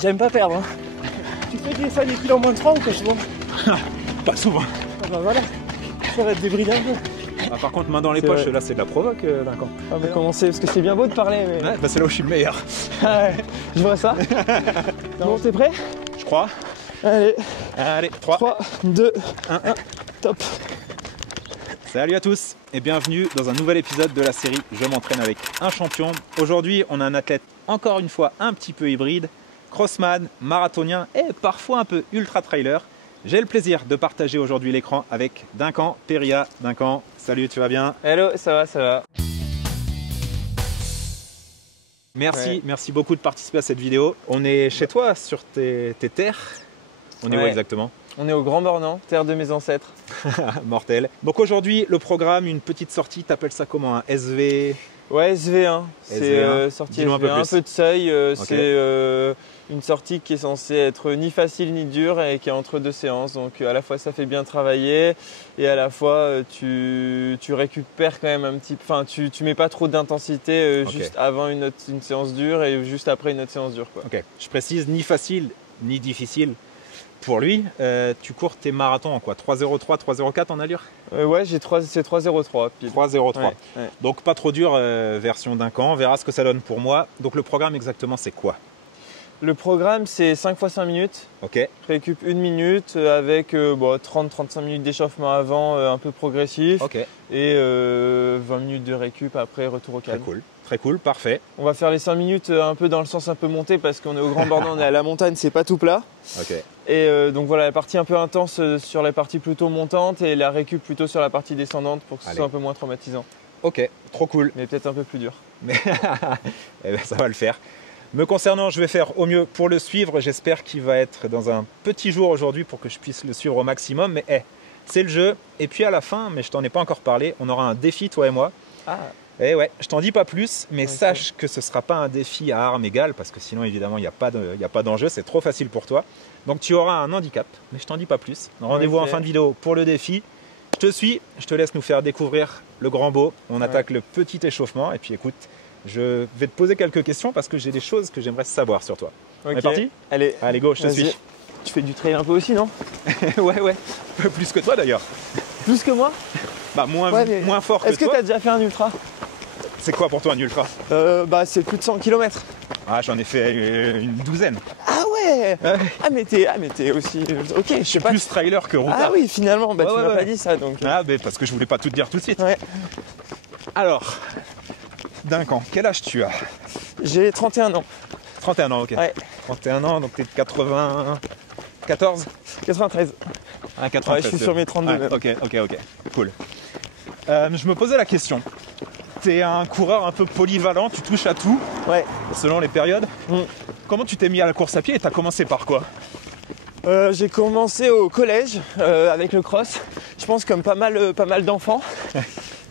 J'aime pas perdre. Hein. Tu fais ça des kills en moins de 3 ou pas souvent? Pas souvent. Ah bah voilà, ça va te débrider un peu. Ah, par contre, main dans les poches, vrai. là c'est de la provoque d'un camp. On va commencer parce que c'est bien beau de parler mais... Ouais, bah c'est là où je suis le meilleur. Ouais, je vois ça. Bon, t'es prêt? Je crois. Allez, Allez, 3, 3, 2, 1, top. Salut à tous et bienvenue dans un nouvel épisode de la série Je m'entraîne avec un champion. Aujourd'hui, on a un athlète encore une fois un petit peu hybride, crossman, marathonien et parfois un peu ultra trailer. J'ai le plaisir de partager aujourd'hui l'écran avec Duncan Péria. Duncan, salut, tu vas bien? Hello, ça va, ça va. Merci, merci beaucoup de participer à cette vidéo. On est chez toi, sur tes terres. On est où exactement? On est au Grand Bornand, terre de mes ancêtres. Mortel. Donc aujourd'hui, le programme, une petite sortie, t'appelles ça comment? Un SV? Ouais, SV1. C'est sortie SV1, un peu de seuil. Okay. C'est une sortie qui est censée être ni facile ni dure et qui est entre deux séances. Donc à la fois ça fait bien travailler et à la fois tu récupères quand même un petit... Enfin, tu mets pas trop d'intensité juste avant une séance dure et juste après une autre séance dure, quoi. Ok, je précise, ni facile ni difficile. Pour lui, tu cours tes marathons en quoi? 3,03, 3,04 en allure? Ouais, c'est 3,03. 3,03. Ouais. Donc pas trop dur, version Duncan. On verra ce que ça donne pour moi. Donc le programme exactement, c'est quoi? Le programme, c'est 5 x 5 minutes. Ok. Je récup 1 minute avec 30-35 minutes d'échauffement avant, un peu progressif. Ok. Et 20 minutes de récup après, retour au calme. Très cool, parfait. On va faire les 5 minutes un peu dans le sens un peu monté parce qu'on est au Grand Bornand, on est à la montagne, c'est pas tout plat. Ok. Et donc voilà, la partie un peu intense sur la partie plutôt montante et la récup plutôt sur la partie descendante pour que ce soit un peu moins traumatisant. Ok, trop cool. Mais peut-être un peu plus dur. Mais eh ben, ça va le faire. Me concernant, je vais faire au mieux pour le suivre. J'espère qu'il va être dans un petit jour aujourd'hui pour que je puisse le suivre au maximum. Mais c'est le jeu. Et puis à la fin, mais je t'en ai pas encore parlé, on aura un défi, toi et moi. Ah. Et ouais, je t'en dis pas plus, mais sache que ce ne sera pas un défi à armes égales, parce que sinon évidemment il n'y a pas d'enjeu, c'est trop facile pour toi. Donc tu auras un handicap, mais je t'en dis pas plus. Rendez-vous en fin de vidéo pour le défi. Je te suis, je te laisse nous faire découvrir le grand beau. On attaque le petit échauffement, et puis écoute, je vais te poser quelques questions parce que j'ai des choses que j'aimerais savoir sur toi. On est parti? Allez, go, je te suis. Tu fais du trail un peu aussi, non? Ouais, plus que toi d'ailleurs. Plus que moi? Bah moins fort que toi. Est-ce que tu as déjà fait un ultra? C'est quoi pour toi un ultra? C'est plus de 100 km. Ah, j'en ai fait une douzaine. Ah ouais. Ah mais t'es aussi... Ok, je sais pas. Plus trailer que routard. Ah oui, finalement, tu m'as pas dit ça donc... Ah mais parce que je voulais pas tout te dire tout de suite. Ouais. Alors, Duncan, quel âge tu as? J'ai 31 ans. 31 ans, ok. Ouais. 31 ans, donc t'es de 94? 93. Ah, 93. Ouais, je suis sur mes 32 même. Ok, cool. Je me posais la question. T'es un coureur un peu polyvalent, tu touches à tout, selon les périodes. Comment tu t'es mis à la course à pied et t'as commencé par quoi? J'ai commencé au collège avec le cross. Je pense comme pas mal d'enfants.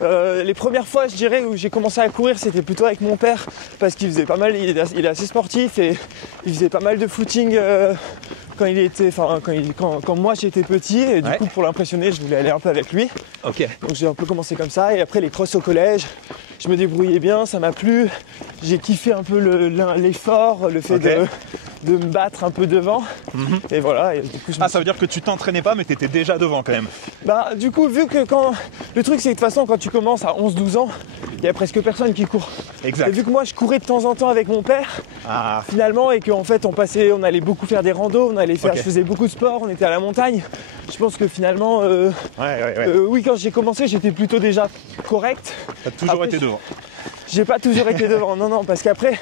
Les premières fois, je dirais, où j'ai commencé à courir, c'était plutôt avec mon père parce qu'il faisait pas mal, il est assez sportif et il faisait pas mal de footing quand moi j'étais petit et du coup pour l'impressionner, je voulais aller un peu avec lui. Ok. Donc j'ai un peu commencé comme ça et après les crosses au collège, je me débrouillais bien, ça m'a plu. J'ai kiffé un peu l'effort, le fait de me battre un peu devant. Et voilà. Et du coup, ça veut dire que tu t'entraînais pas mais tu étais déjà devant quand même. Bah du coup, vu que le truc c'est que de toute façon quand tu commences à 11-12 ans, il y a presque personne qui court. Exact. Et vu que moi je courais de temps en temps avec mon père, finalement, et qu'en fait on allait beaucoup faire des randos, je faisais beaucoup de sport, on était à la montagne. Je pense que finalement, oui, quand j'ai commencé, j'étais plutôt déjà correct. T'as toujours été devant. J'ai pas toujours été devant, non, parce qu'après,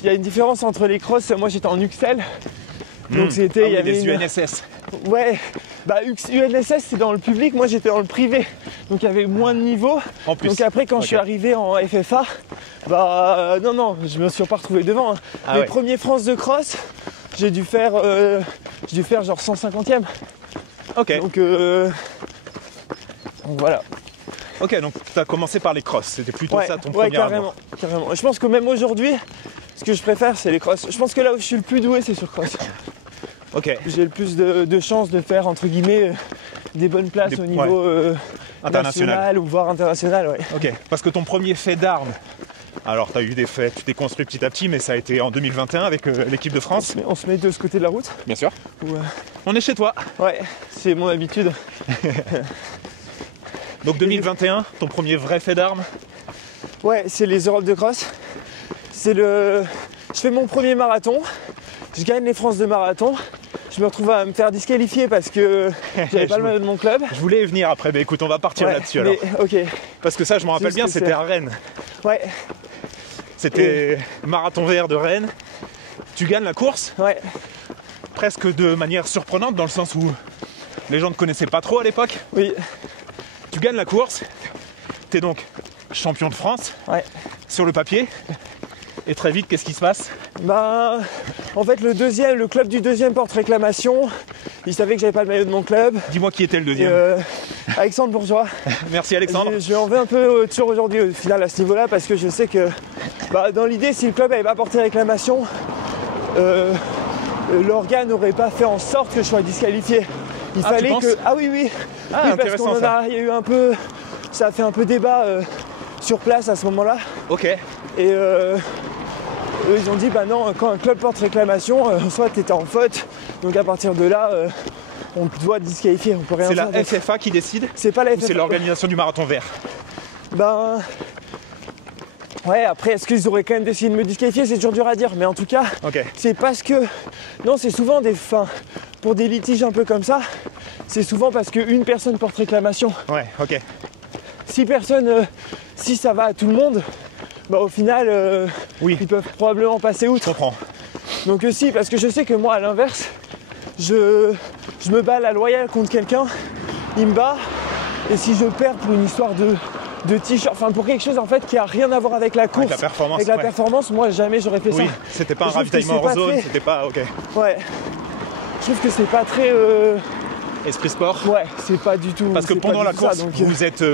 il y a une différence entre les crosses. Moi, j'étais en UXL, donc c'était, il y avait des UNSS. Ouais, UNSS c'est dans le public, moi j'étais dans le privé, donc il y avait moins de niveau. En plus. Donc après, quand je suis arrivé en FFA, je me suis pas retrouvé devant. Les premiers France de cross, j'ai dû faire genre 150e. Ok. Donc voilà. Ok, donc tu as commencé par les crosses, c'était plutôt ça ton premier amour. Carrément. Je pense que même aujourd'hui, ce que je préfère, c'est les crosses. Je pense que là où je suis le plus doué, c'est sur cross. Ok. J'ai le plus de chances de faire, entre guillemets, des bonnes places au niveau international national ou voire international. Ok, parce que ton premier fait d'armes, Alors, tu as eu des faits, tu t'es construit petit à petit, mais ça a été en 2021 avec l'équipe de France. On se met de ce côté de la route. Bien sûr. Ou, On est chez toi. Ouais, c'est mon habitude. Donc 2021, ton premier vrai fait d'armes. Ouais, c'est les Europes de cross. Je fais mon premier marathon. Je gagne les France de marathon. Je me retrouve à me faire disqualifier parce que j'avais pas le maillot de mon club. Je voulais y venir après, mais écoute, on va partir là-dessus alors. Ok. Parce que ça, je m'en rappelle bien, c'était à Rennes. Ouais. C'était marathon vert de Rennes. Tu gagnes la course. Ouais. Presque de manière surprenante dans le sens où les gens ne te connaissaient pas trop à l'époque. Oui. Tu gagnes la course. Tu es donc champion de France. Ouais. Sur le papier. Et très vite, qu'est-ce qui se passe? Bah, en fait, le club du deuxième porte réclamation. Il savait que j'avais pas le maillot de mon club. Dis-moi qui était le deuxième. Alexandre Bourgeois. Merci Alexandre. Je lui en veux un peu toujours aujourd'hui au final à ce niveau-là parce que je sais que dans l'idée, si le club n'avait pas porté réclamation, l'organe n'aurait pas fait en sorte que je sois disqualifié. Il fallait que. Ah oui, oui. Ah, oui, parce qu'on il y a eu un peu. Ça a fait un peu débat sur place à ce moment-là. Ok. Et eux, ils ont dit bah non, quand un club porte réclamation, soit tu étais en faute, donc à partir de là, on doit te disqualifier, on peut rien faire. C'est la FFA qui décide? C'est pas la FFA. C'est l'organisation du marathon vert? Ben. Ouais, après, est-ce qu'ils auraient quand même décidé de me disqualifier? C'est toujours dur à dire, mais en tout cas, c'est parce que. Non, c'est souvent des fins. Pour des litiges un peu comme ça, c'est souvent parce qu'une personne porte réclamation. Ouais, ok. Si personne. Si ça va à tout le monde. Bah au final, oui. Ils peuvent probablement passer outre. Je comprends. Donc si, parce que je sais que moi, à l'inverse, je me bats à la loyale contre quelqu'un, il me bat, et si je perds pour une histoire de t-shirt, enfin pour quelque chose en fait qui a rien à voir avec la course, avec la performance, moi jamais j'aurais fait ça. Oui, c'était pas un ravitaillement hors zone, c'était pas ok. Ouais. Je trouve que c'est pas très. Esprit sport. Ouais, c'est pas du tout. Parce que pendant la course, vous êtes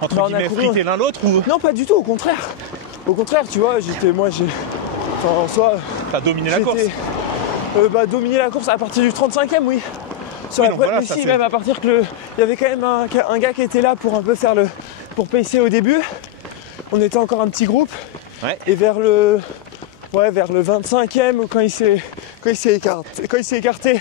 entre guillemets frités l'un l'autre ou? Non, pas du tout, au contraire. Au contraire, tu vois, en soi. T'as dominé la course? Dominer la course à partir du 35e, oui. Même à partir que il y avait quand même un gars qui était là pour un peu faire pour pacer au début. On était encore un petit groupe. Ouais. Et vers le 25e, quand il s'est écarté,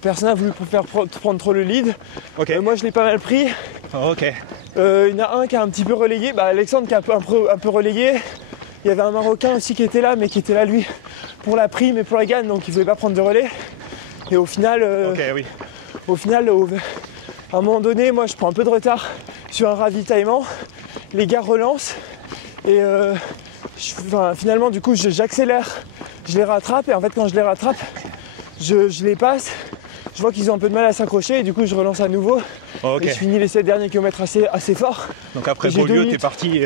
personne n'a voulu prendre trop le lead. Okay. Moi je l'ai pas mal pris. Oh, ok. Il y en a un qui a un petit peu relayé, Alexandre qui a un peu relayé. Il y avait un Marocain aussi qui était là, mais qui était là lui pour la prime et pour la gagne, donc il ne voulait pas prendre de relais. Et au final, oui. À un moment donné, moi je prends un peu de retard sur un ravitaillement. Les gars relancent et finalement du coup j'accélère, je les rattrape et en fait quand je les rattrape, je les passe. Je vois qu'ils ont un peu de mal à s'accrocher et du coup je relance à nouveau. Et je finis les 7 derniers kilomètres assez fort. Donc après Beaulieu, t'es parti.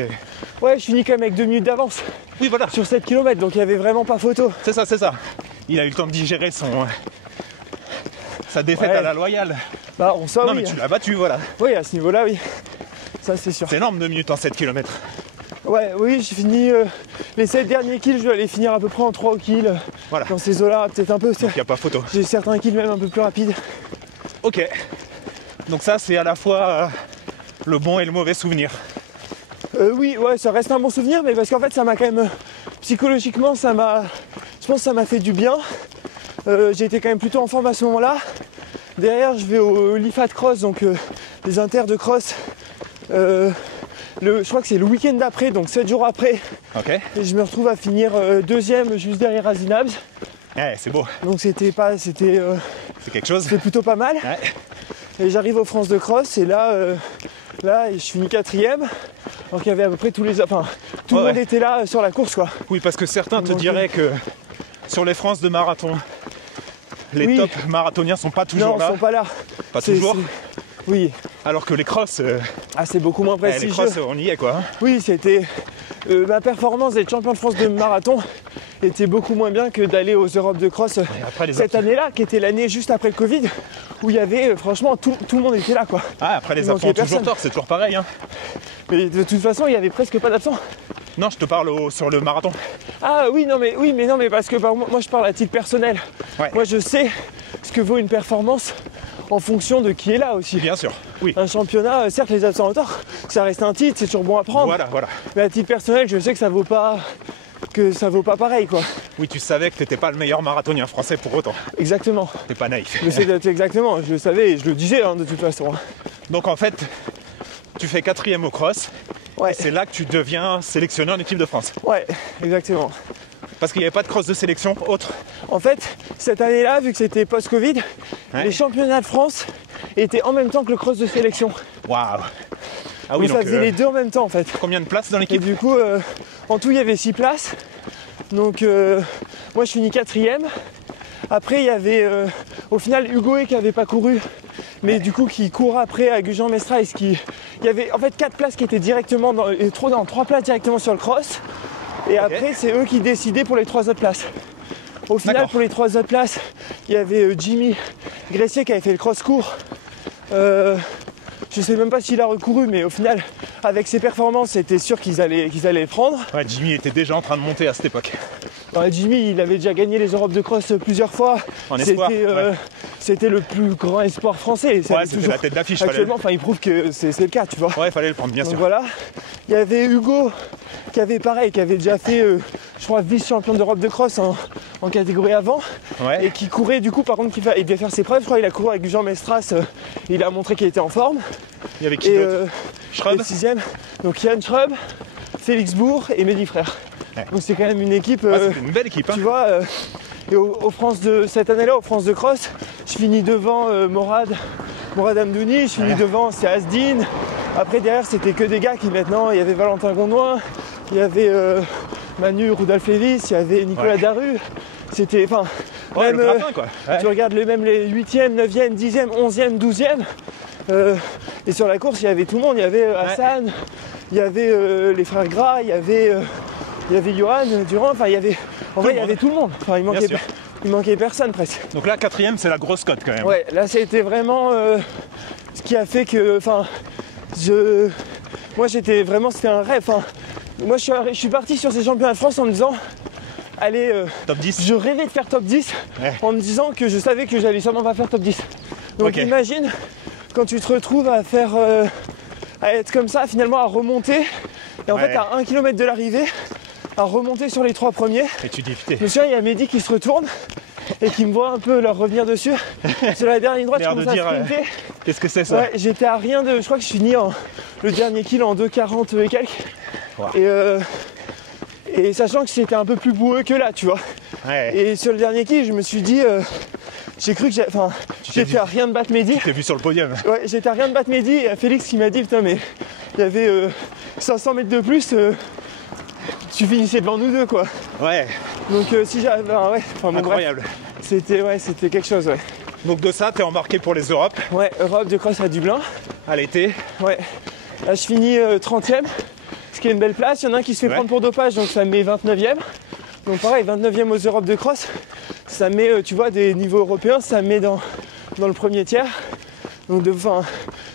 Ouais, je finis quand même avec 2 minutes d'avance. Oui, voilà. Sur 7 km, donc il n'y avait vraiment pas photo. C'est ça. Il a eu le temps de digérer sa défaite à la loyale. On sort. Non, mais tu l'as battu, voilà. Oui, à ce niveau-là, oui. Ça, c'est sûr. C'est énorme 2 minutes en 7 km. Ouais, oui, j'ai fini les 7 derniers kills, je vais aller finir à peu près en 3 kills. Voilà. Dans ces eaux-là, peut-être un peu. Donc il n'y a pas photo. J'ai certains kills même un peu plus rapides. Ok. Donc ça, c'est à la fois le bon et le mauvais souvenir. Oui, ouais, ça reste un bon souvenir, mais parce qu'en fait, ça m'a quand même psychologiquement, je pense que ça m'a fait du bien. J'ai été quand même plutôt en forme à ce moment-là. Derrière, je vais au l'IFAT Cross, donc les inters de cross. Je crois que c'est le week-end d'après, donc 7 jours après. Ok. Et je me retrouve à finir deuxième juste derrière Azinabs. Ouais, c'est beau. Donc c'est quelque chose. C'était plutôt pas mal. Ouais. Et j'arrive aux France de cross et là je finis 4e. Donc il y avait à peu près tout le monde était là sur la course quoi. Oui, parce que certains te diraient que sur les France de marathon, les top marathoniens sont pas toujours là. Non, ils sont pas là. Pas toujours. Oui. Alors que les crosses. C'est beaucoup moins prestigieux. Les crosses, on y est quoi. Oui, c'était. Ma performance d'être champion de France de marathon était beaucoup moins bien que d'aller aux Europes de cross cette année-là, qui était l'année juste après le Covid, où il y avait franchement tout le monde était là quoi. Ah, après les absents ont toujours tort, c'est toujours pareil. Hein. Mais de toute façon, il y avait presque pas d'absents. Non, je te parle sur le marathon. Ah oui, mais parce que moi je parle à titre personnel. Ouais. Moi je sais ce que vaut une performance en fonction de qui est là aussi. Bien sûr, oui. Un championnat, certes les absents auteurs, ça reste un titre, c'est toujours bon à prendre. Voilà. Mais à titre personnel, je sais que ça vaut pas pareil quoi. Oui, tu savais que t'étais pas le meilleur marathonien français pour autant. Exactement. T'es pas naïf. Je sais exactement, je le savais et je le disais de toute façon. Donc en fait, tu fais 4e au cross. Ouais. Et c'est là que tu deviens sélectionneur en équipe de France. Ouais, exactement. Parce qu'il n'y avait pas de cross de sélection autre. En fait, cette année-là, vu que c'était post-Covid, les championnats de France étaient en même temps que le cross de sélection. Waouh. Ah oui, donc ça faisait les deux en même temps en fait. Combien de places dans Et l'équipe? du coup, en tout, il y avait 6 places. Donc, moi, je finis 4e. Après, il y avait, au final, Hugo qui n'avait pas couru, mais du coup, qui court après à Gujan-Mestras. Il y avait en fait 4 places qui étaient directement, 3 places directement sur le cross. Et après, c'est eux qui décidaient pour les 3 autres places. Au final, pour les 3 autres places, il y avait Jimmy Gressier qui avait fait le cross court. Je sais même pas s'il a recouru, mais au final, avec ses performances, c'était sûr qu'ils allaient le prendre. Ouais, Jimmy était déjà en train de monter à cette époque. Ouais, Jimmy, il avait déjà gagné les Europes de cross plusieurs fois. En espoir. C'était le plus grand espoir français. C'était la tête d'affiche. Actuellement, il prouve que c'est le cas, tu vois. Ouais, il fallait le prendre, bien sûr. Donc voilà. Il y avait Hugo qui avait déjà fait, je crois, vice-champion d'Europe de cross en catégorie avant. Ouais. Et qui courait, du coup, par contre, il devait faire ses preuves. Je crois qu'il a couru avec Jean Mestras. Il a montré qu'il était en forme. Il y avait qui d'autre? Schrub. 6e. Donc Yann Schrub, Félix Bourg et Mehdi Frère. Ouais. Donc c'est quand même une équipe. C'était une belle équipe. Tu vois. Et cette année-là, aux France de cross, je finis devant Morad Amdouni, je finis devant c'est Asdin. Après derrière c'était que des gars qui maintenant, il y avait Valentin Gondouin, il y avait Manu Rudolf-Levis, il y avait Nicolas Daru. C'était, même, le gratin, quoi. Ouais. Tu regardes même les 8e, 9e, 10e, 11e, 12e. Et sur la course, il y avait tout le monde. Il y avait Hassan, il y avait les frères Gras, il y avait Johan Durand. Enfin, il y avait tout le monde. Enfin, il manquait personne presque. Donc là, 4e, c'est la grosse cote quand même. Ouais, là, c'était vraiment ce qui a fait que, moi, c'était un rêve. Moi, je suis parti sur ces championnats de France en me disant, allez, top 10. Je rêvais de faire top 10 en me disant que je savais que j'allais sûrement pas faire top 10. Donc imagine quand tu te retrouves à faire, à être comme ça, finalement à remonter, et en fait à 1 km de l'arrivée, à remonter sur les 3 premiers. Et tu dis putain. Je me souviens, il y a Mehdi qui se retourne et qui me voit un peu leur revenir dessus. Sur la dernière ligne droite, je commence à sprinter. Qu'est-ce que c'est ça? Ouais, j'étais à rien de. Je crois que je finis le dernier kill en 2,40 et quelques. Wow. Et sachant que c'était un peu plus boueux que là, tu vois. Ouais. Et sur le dernier kill, je me suis dit, j'ai cru que j'étais à rien de battre Mehdi. Tu t'es vu sur le podium. Ouais, j'étais à rien de battre Mehdi. Et à Félix qui m'a dit, putain, mais il y avait 500 mètres de plus. Tu finissais devant nous deux, quoi. Ouais. Donc si j'avais, incroyable. Bref, c'était quelque chose, ouais. Donc de ça, t'es embarqué pour les Europes. Ouais, Europe de cross à Dublin. À l'été. Ouais. Là, je finis 30e, ce qui est une belle place. Il y en a un qui se fait prendre pour dopage, donc ça me met 29e. Donc pareil, 29e aux Europes de cross. Ça met, tu vois, des niveaux européens, ça me met dans le premier tiers. Donc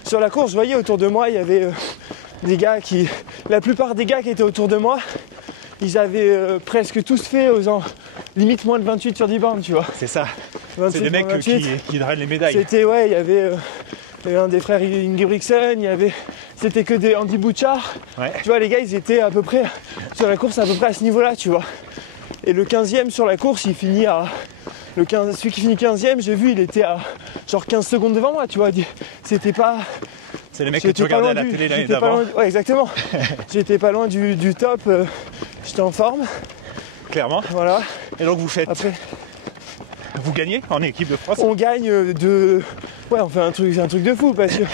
sur la course, je voyais autour de moi, il y avait des gars la plupart des gars qui étaient autour de moi, ils avaient presque tous fait limite moins de 28 sur 10 bornes, tu vois. C'est ça. C'est des mecs qui drainent les médailles. C'était, il y avait un des frères Ingebrigtsen, c'était que des Andy Bouchard. Ouais. Tu vois, les gars, ils étaient à peu près, sur la course, à peu près à ce niveau-là, tu vois. Et le 15e sur la course, il finit celui qui finit 15e, j'ai vu, il était à genre 15 secondes devant moi, tu vois. C'était pas... C'est les mecs que tu regardais à la télé l'année d'avant. Ouais, exactement. J'étais pas loin du top, j'étais en forme. Clairement. Voilà. Et donc vous faites... Après, vous gagnez en équipe de France? On gagne Ouais, on fait un truc de fou parce que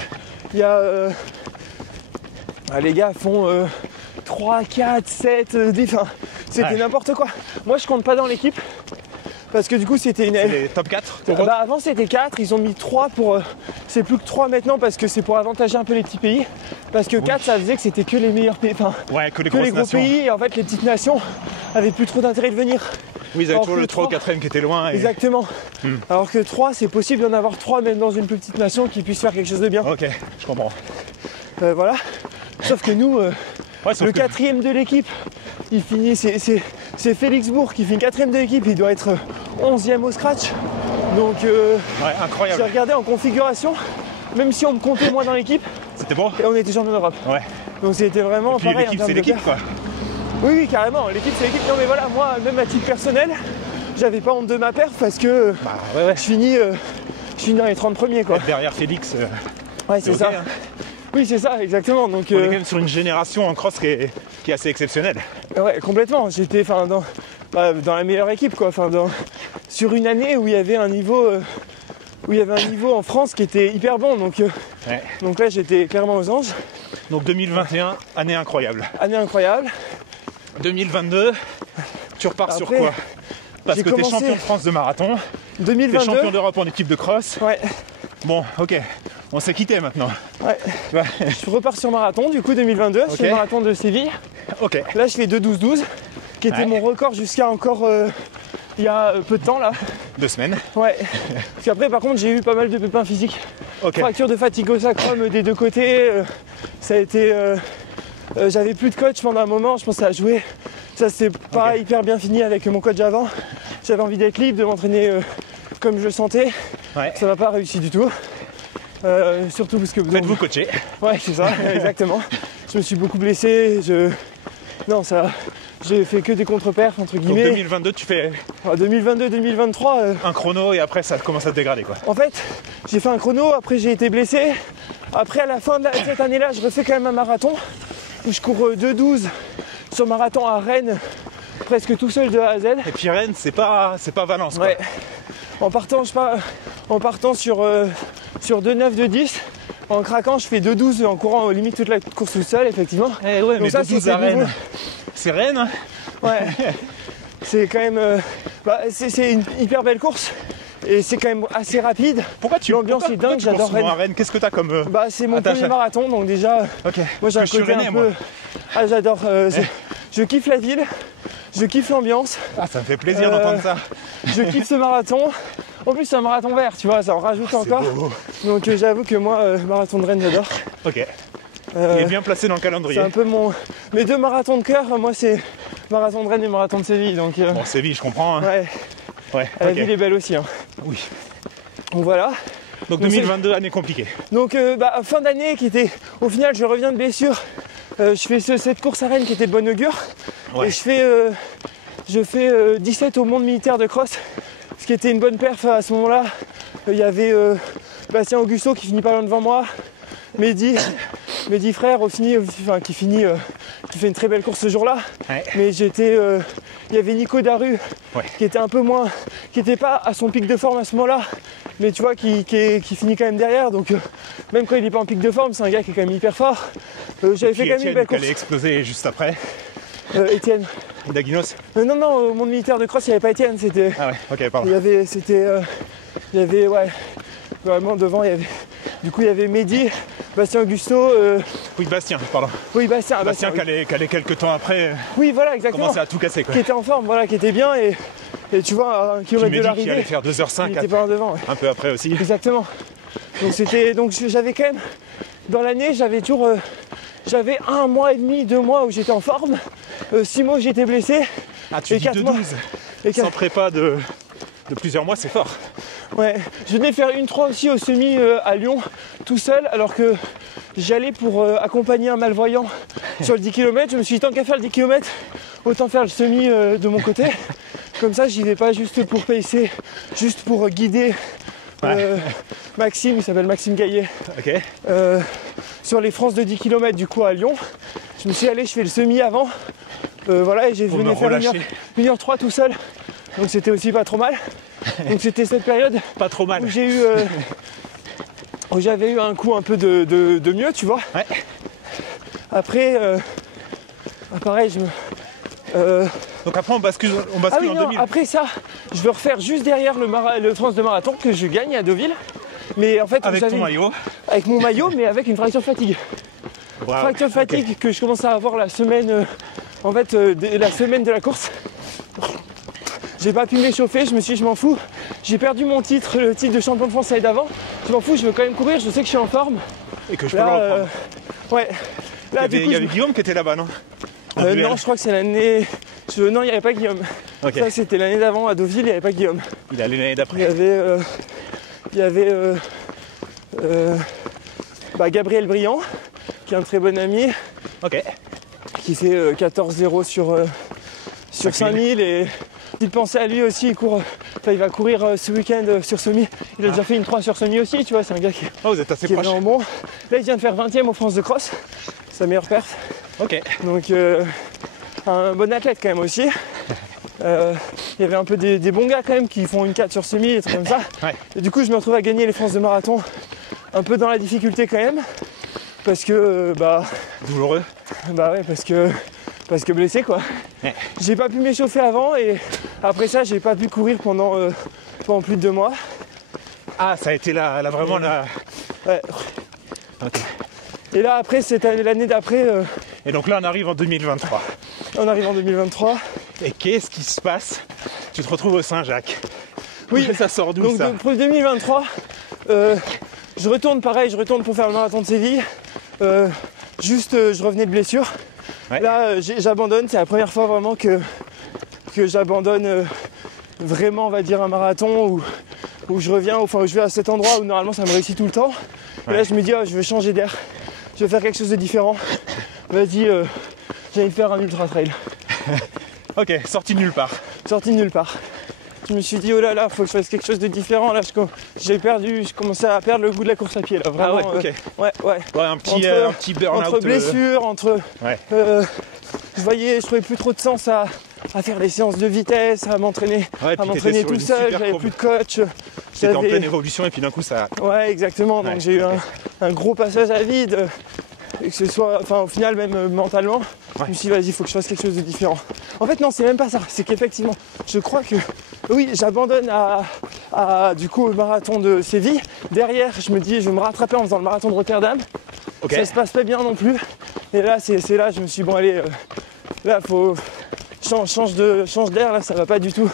il y a... les gars font 3, 4, 7, c'était n'importe quoi. Moi, je compte pas dans l'équipe. Parce que du coup c'était les top 4 avant c'était 4, ils ont mis 3 pour... c'est plus que 3 maintenant parce que c'est pour avantager un peu les petits pays. Parce que 4 ça faisait que c'était que les meilleurs pays, que les gros pays, et en fait les petites nations avaient plus trop d'intérêt de venir. Oui, ils avaient toujours le 3 ou 4ème qui était loin. Exactement. Alors que 3 c'est possible d'en avoir 3 même dans une plus petite nation qui puisse faire quelque chose de bien. Ok, je comprends. Voilà. Sauf que nous, le 4ème de l'équipe, il finit, c'est Félix Bourg qui finit 4ème de l'équipe, il doit être 11e au scratch. Donc Ouais, j'ai incroyable. regardé en configuration, même si on me comptait moins dans l'équipe, C'était bon. et on était champion d'Europe. Ouais. Donc c'était vraiment Et puis pareil. l'équipe, en c'est termes de l'équipe, quoi. Oui, oui, carrément. L'équipe, c'est l'équipe. Non, mais voilà, moi, même à titre personnel, j'avais pas honte de ma perf parce que Bah ouais, je finis dans les 30 premiers, quoi. Être derrière Félix, Ouais, c'est ok, ça. hein. Oui, c'est ça, exactement. Donc, On est quand même sur une génération en cross qui est assez exceptionnelle. ouais, complètement. J'étais dans la meilleure équipe, quoi. Sur une année où il y avait un niveau. Où il y avait un niveau en France qui était hyper bon. Donc là, j'étais clairement aux anges. Donc 2021, année incroyable. Année incroyable. 2022, tu repars sur Après, quoi? Parce j'ai que t'es commencé- champion de France de marathon, t'es 2022. champion d'Europe en équipe de cross. Ouais, Bon, ok, on s'est quitté maintenant. ouais. Tu vois. Je repars sur marathon, du coup, 2022. Je fais le marathon de Séville. Ok, Là, je fais 2:12-12, qui était Ouais. mon record jusqu'à encore il y a peu de temps, là. 2 semaines. Ouais. Parce qu'après, par contre, j'ai eu pas mal de pépins physiques. Ok, Fracture de fatigue au sacrum des deux côtés. Ça a été. J'avais plus de coach pendant un moment, je pense que ça a joué. Ça, c'est pas Ok. hyper bien fini avec mon coach avant. J'avais envie d'être libre, de m'entraîner comme je le sentais. ouais. Ça m'a pas réussi du tout. Surtout parce que. Faites-vous coacher. Ouais, c'est ça, exactement. Je me suis beaucoup blessé. Non, ça. J'ai fait que des contre-perfs, entre Donc guillemets. 2022, tu fais 2022-2023. un chrono et après ça commence à te dégrader, quoi. En fait, j'ai fait un chrono, après j'ai été blessé. Après, à la fin de cette année-là, je refais quand même un marathon où je cours 2:12 sur marathon à Rennes, presque tout seul de A à Z. Et puis Rennes, c'est pas Valence, quoi. Ouais. En partant sur 2:9, 2:10, en craquant, je fais 2:12 en courant limite toute la course tout seul, effectivement. Eh ouais, Donc mais ça, 2-12 c'était à Rennes. nouveau. C'est Rennes, hein. Ouais. C'est quand même. C'est une hyper belle course. Et c'est quand même assez rapide. L'ambiance est dingue, j'adore Rennes. Rennes. Rennes. Qu'est-ce que t'as comme C'est mon attache premier marathon, donc déjà, Ok. moi j'ai un Je suis côté rennais, un moi. peu. Ah, j'adore. Je kiffe la ville, je kiffe l'ambiance, Ah, ça me fait plaisir Euh, d'entendre ça. je kiffe ce marathon. En plus, c'est un marathon vert, tu vois, ça en rajoute encore. Beau. Donc j'avoue que moi, marathon de Rennes, j'adore. Ok. Euh, Il est bien placé dans le c'est calendrier. un peu mes deux marathons de cœur, moi c'est marathon de Rennes et marathon de Séville. Donc Bon, Séville, je comprends. Hein. ouais, Ouais. la ok. ville est belle aussi. Hein. Oui. Donc voilà. Donc 2022, année compliquée. Donc fin d'année qui était, au final je reviens de blessure, je fais cette course à Rennes qui était de bon augure, Ouais. et je fais 17 au monde militaire de cross, ce qui était une bonne perf à ce moment-là. Il y avait Bastien Augusto qui finit pas loin devant moi, Mehdi frère qui fait une très belle course ce jour-là. Ouais. Mais il y avait Nico Daru Ouais. qui était un peu moins, qui n'était pas à son pic de forme à ce moment-là, mais tu vois qui finit quand même derrière. Donc même quand il n'est pas en pic de forme, c'est un gars qui est quand même hyper fort. J'avais fait quand même une belle qui allait course. exploser juste après. Étienne. Daginos. Non, au monde militaire de cross, il n'y avait pas Étienne. C'était, Ah ouais, ok, pardon. il y avait vraiment devant, il y avait Mehdi, Bastien Augusto. Oui, Bastien, pardon. Oui, Bastien. Bastien qui oui. allait quelques temps après Oui, voilà, exactement. commencer à tout casser, quoi. Qui était en forme, voilà, qui était bien et tu vois, à un Puis kilomètre de Mehdi qui allait l'arrivée, faire il 2h05 était pas en devant. Ouais. un peu après aussi. Exactement. Donc j'avais quand même, dans l'année, j'avais 1 mois et demi, 2 mois où j'étais en forme, 6 mois où j'étais blessé. Ah, tu Et dis 4 mois. 2-12 Et sans quatre- prépa de plusieurs mois, c'est fort. Ouais, je venais faire une 3 aussi au semi à Lyon, tout seul, alors que j'allais pour accompagner un malvoyant sur le 10 km. Je me suis dit, tant qu'à faire le 10 km, autant faire le semi de mon côté. Comme ça, j'y vais pas juste pour pacer, juste pour guider Maxime, il s'appelle Maxime Gaillet, Ok. sur les France de 10 km du coup à Lyon. Je me suis dit, allez, je fais le semi avant. Voilà, et j'ai Pour venu me faire relâcher. 1h03 tout seul. Donc c'était aussi pas trop mal. Donc c'était cette période Pas trop mal. où j'ai eu où j'avais eu un coup un peu de mieux, tu vois. Ouais. Après pareil, Donc après on bascule ah oui, en non, 2000. après ça, je veux refaire juste derrière le France de marathon que je gagne à Deauville. Mais en fait, Avec j'avais- ton maillot. avec mon maillot, mais avec une fracture de fatigue. Bravo. Fracture de fatigue que je commence à avoir la semaine la semaine de la course. J'ai pas pu m'échauffer, je me suis dit je m'en fous. J'ai perdu mon titre, le titre de champion de France l'année d'avant. Je m'en fous, je veux quand même courir, je sais que je suis en forme. Et que je peux le Là, reprendre. ouais. Là, Il y du coup, avait Guillaume qui était là-bas, non? En non, duel. je crois que c'est l'année. Non, il n'y avait pas Guillaume. Ok. Ça, c'était l'année d'avant à Deauville, il n'y avait pas Guillaume. Il allait l'année d'après. Il y avait Gabriel Briand, qui est un très bon ami, Ok. qui fait 14-0 sur 5000 et il pensait à lui aussi, il va courir ce week-end sur semi. Il a déjà fait une 3 sur semi aussi, tu vois, c'est un gars qui Oh, vous êtes assez est proche. vraiment bon. Là, il vient de faire 20e aux France de cross, sa meilleure perf. Ok. Donc, un bon athlète quand même aussi. Il y avait un peu des bons gars quand même qui font une 4 sur semi, des trucs comme ça. Ouais. Et du coup, je me retrouve à gagner les France de marathon un peu dans la difficulté quand même. Parce que, Douloureux. ouais, parce que blessé quoi. Ouais. J'ai pas pu m'échauffer avant et après ça, j'ai pas pu courir pendant plus de 2 mois. Ah, ça a été vraiment la. Ouais. Ok. Et là, après, l'année d'après, Et donc là, on arrive en 2023. on arrive en 2023. Et qu'est-ce qui se passe? Tu te retrouves au Saint-Jacques. Oui, ça sort d'où donc ça? pour 2023, je retourne pour faire le marathon de Séville. Je revenais de blessure. Ouais. Là, j'abandonne. C'est la première fois vraiment que j'abandonne vraiment, on va dire, un marathon où je reviens, où je vais à cet endroit où normalement ça me réussit tout le temps. Et là, je me dis, je vais changer d'air. Je vais faire quelque chose de différent. Vas-y, j'ai envie de faire un ultra trail. Ok, sorti de nulle part. Sorti de nulle part. Je me suis dit, oh là là, faut que je fasse quelque chose de différent. Là, je commençais à perdre le goût de la course à pied. Là, vraiment, Ah ouais, ok. Ouais. Ouais, un petit burn-out. Entre blessures, Ouais. je trouvais plus trop de sens à faire des séances de vitesse, à m'entraîner, Ouais, puis t'étais sur tout une seul, super j'avais courbe. plus de coach. J'étais en pleine évolution et puis d'un coup ça. Ouais, exactement. Donc Ouais, j'ai eu ok. un gros passage à vide. Et que ce soit, au final, même mentalement, Ouais. je me suis dit, vas-y, il faut que je fasse quelque chose de différent. En fait, non, c'est même pas ça. C'est qu'effectivement, je crois que, oui, j'abandonne du coup, au marathon de Séville. Derrière, je me dis, je vais me rattraper en faisant le marathon de Rotterdam. Ok. Ça se passe pas bien non plus. Et là, c'est là, je me suis dit, bon, allez, là, faut. Change d'air, là, ça va pas du tout.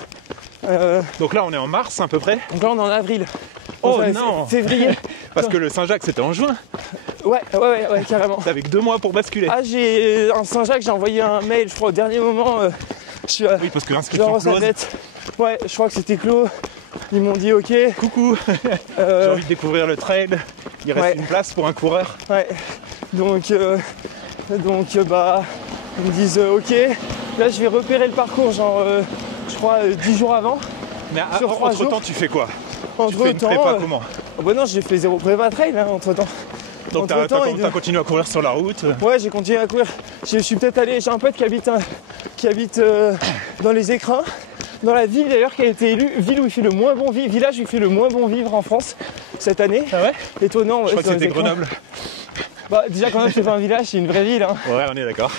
Donc là, on est en mars à peu près. Donc là, on est en avril. Oh Donc, non. Février. Parce que le Saint-Jacques c'était en juin. Ouais, carrément. T'avais que 2 mois pour basculer. Ah, j'ai un Saint-Jacques, j'ai envoyé un mail, je crois, au dernier moment. Je suis Oui, parce que je l'inscription leur close. Ouais, je crois que c'était clos. Ils m'ont dit ok. Coucou. J'ai envie de découvrir le trail. Il reste Ouais. une place pour un coureur. Ouais. Donc, ils me disent ok. Là, je vais repérer le parcours, je crois, 10 jours avant. Mais Sur 3 entre temps, jours. tu fais quoi? Tu Entre fais une prépa comment? Non, j'ai fait 0 prépa trail entre temps. Donc t'as continué à courir sur la route. Ouais, j'ai continué à courir. Je suis peut-être allé. J'ai un pote qui habite dans les Écrins, dans la ville d'ailleurs qui a été élue village où il fait le moins bon vivre en France cette année. Ah ouais? Étonnant. Je crois ouais, que dans les c'était Écrins. Grenoble. Déjà quand même c'est pas un village, c'est une vraie ville. Hein. Ouais, on est d'accord.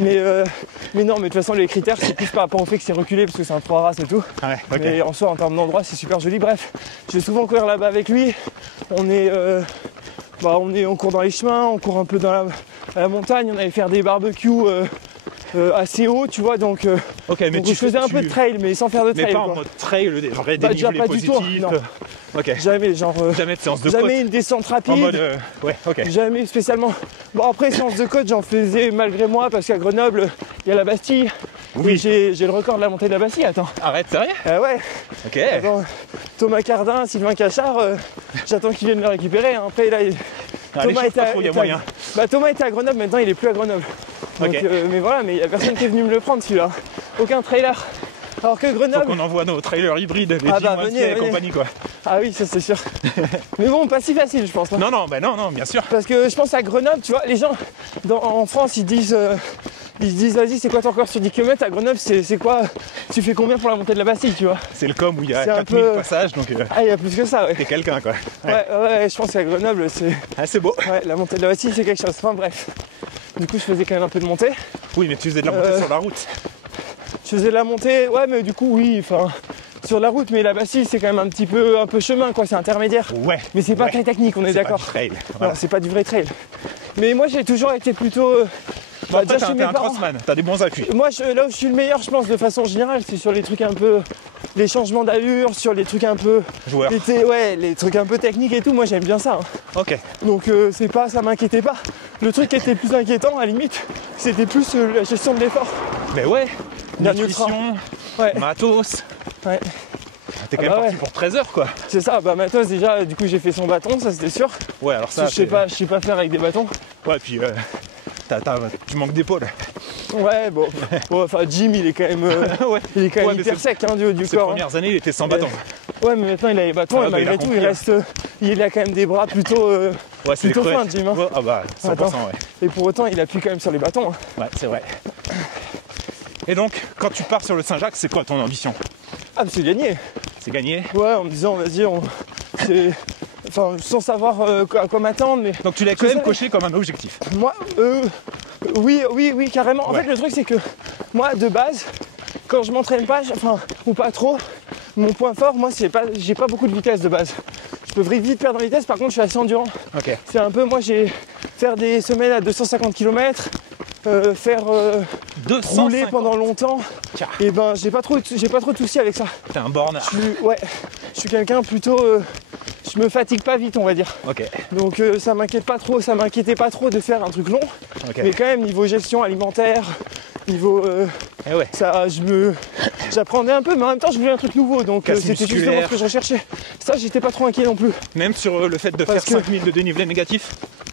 Mais non, mais de toute façon les critères c'est plus par rapport au fait que c'est reculé parce que c'est un 3 races et tout. Ouais, ok. Mais en soi en termes d'endroit c'est super joli. Bref, je vais souvent courir là-bas avec lui. On court dans les chemins, on court un peu à la montagne, on allait faire des barbecues assez hauts, tu vois, donc Ok, mais je faisais un peu de trail, mais sans faire de Mais trail. pas en quoi. mode trail, des vrais déjà dénivelés pas du tout, positifs. non. Ok. Jamais, Jamais de séance de jamais côte. une descente rapide, En mode. Ouais, ok. jamais spécialement. Bon après, séance de côte, j'en faisais malgré moi, parce qu'à Grenoble, il y a la Bastille. Oui. Et j'ai le record de la montée de la Bastille, attends. Arrête, sérieux? Ouais, Ok. attends, Thomas Cardin, Sylvain Cachard, j'attends qu'ils viennent le récupérer. Hein. Après, là, Ah, les chiffres, pas trop, il y a moyen. Thomas était à Grenoble, maintenant il est plus à Grenoble. Donc, Ok. mais voilà, mais il n'y a personne qui est venu me le prendre celui-là. Aucun trailer. Alors que Faut Grenoble. qu'on envoie nos trailers hybrides, les Ah Jim bah, Wansley et venez. compagnie quoi. Ah oui, ça c'est sûr. Mais bon, pas si facile, je pense. Hein. Non, bien sûr. Parce que je pense à Grenoble, tu vois, les gens en France ils disent vas-y, c'est quoi ton record sur 10 km? À Grenoble, c'est quoi? Tu fais combien pour la montée de la Bastille, tu vois? C'est le com où il y a C'est un 4000 peu- passages donc Ah, il y a plus que ça, ouais. t'es quelqu'un quoi. Ouais, je pense qu'à Grenoble, c'est. Ah, c'est beau. Ouais, la montée de la Bastille, c'est quelque chose. Enfin, bref. Du coup, je faisais quand même un peu de montée. Oui, mais tu faisais de la montée sur la route. Je faisais de la montée, ouais, mais du coup, oui, enfin, sur la route, mais la Bastille, c'est quand même un peu chemin, quoi, c'est intermédiaire. Ouais. Mais c'est pas Ouais. très technique, on est C'est pas d'accord. du trail. Non, Voilà. c'est pas du vrai trail. Mais moi, j'ai toujours été plutôt. Toi, déjà t'es chez un mes parents. crossman, t'as des bons appuis. Moi, là où je suis le meilleur, je pense, de façon générale, c'est sur les trucs un peu. Les changements d'allure, sur les trucs un peu. Joueur. Les trucs un peu techniques et tout, moi j'aime bien ça. Hein. Ok. Donc ça m'inquiétait pas. Le truc qui était plus inquiétant, à la limite, c'était plus la gestion de l'effort. Mais ouais. nutrition, Ouais. matos. Ouais. T'es quand même parti pour 13 heures quoi. C'est ça, bah matos déjà, du coup j'ai fait son bâton, ça c'était sûr. Ouais, alors ça. Je sais pas faire avec des bâtons. Ouais, puis tu manques d'épaule. Ouais, bon. Enfin, Jim, il est quand même, Ouais. il est quand même Ouais, mais hyper sec hein, du Ses corps. premières années, il était sans bâton. Ouais, mais maintenant il a les bâtons Ah, et bah, il a malgré tout, compris, il reste. Il a quand même des bras plutôt, Ouais, c'est plutôt des fins, crevettes. Jim. Hein. Ouais, ah bah, 100%, Attends. ouais. Et pour autant, il appuie quand même sur les bâtons. Hein. Ouais, c'est vrai. Et donc, quand tu pars sur le Saint-Jacques, c'est quoi ton ambition? Ah, mais c'est gagné. C'est gagner. Ouais, en me disant, vas-y, c'est. Enfin, sans savoir à quoi m'attendre, mais. Donc tu l'as quand même coché comme un objectif. Moi, oui, carrément. En Ouais. fait, le truc, c'est que moi, de base, quand je m'entraîne pas, enfin, ou pas trop, mon point fort, moi, j'ai pas beaucoup de vitesse de base. Je peux vite perdre en vitesse, par contre, je suis assez endurant. Ok. C'est un peu, moi, faire des semaines à 250 km, faire rouler pendant longtemps. Tiens. Et ben, j'ai pas trop de soucis avec ça. T'es un bornard. Je suis quelqu'un plutôt. Je me fatigue pas vite, on va dire. Ok. Donc ça m'inquiétait pas trop de faire un truc long. Ok. Mais quand même, niveau gestion alimentaire, niveau. Eh ouais. Ça, j'apprenais un peu, mais en même temps, je voulais un truc nouveau. Donc Casse c'était musculaire. justement ce que je recherchais. Ça, j'étais pas trop inquiet non plus. Même sur le fait de Parce faire que- 5000 de dénivelé négatif.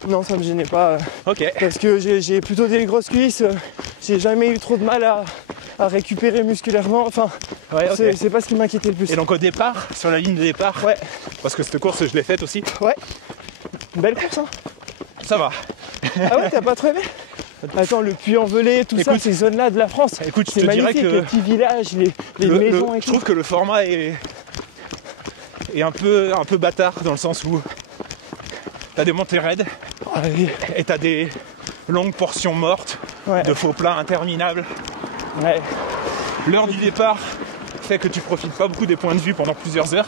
Non, ça me gênait pas. Ok. Parce que j'ai plutôt des grosses cuisses. J'ai jamais eu trop de mal à récupérer musculairement. Enfin, Ouais, ok. c'est pas ce qui m'inquiétait le plus. Et donc au départ, sur la ligne de départ, Ouais, parce que cette course je l'ai faite aussi, ouais. Belle course, hein. ça va. Ah ouais, t'as pas trop aimé? Attends, le Puy-en-Velay, tout ça, Écoute, ces zones-là de la France. écoute, je C'est te dirais magnifique, que les petits villages, les maisons et je tout. trouve que le format est un peu bâtard dans le sens où t'as des montées raides Ah oui. et t'as des longues portions mortes Ouais. de faux plats interminables. Ouais. L'heure du départ fait que tu profites pas beaucoup des points de vue pendant plusieurs heures.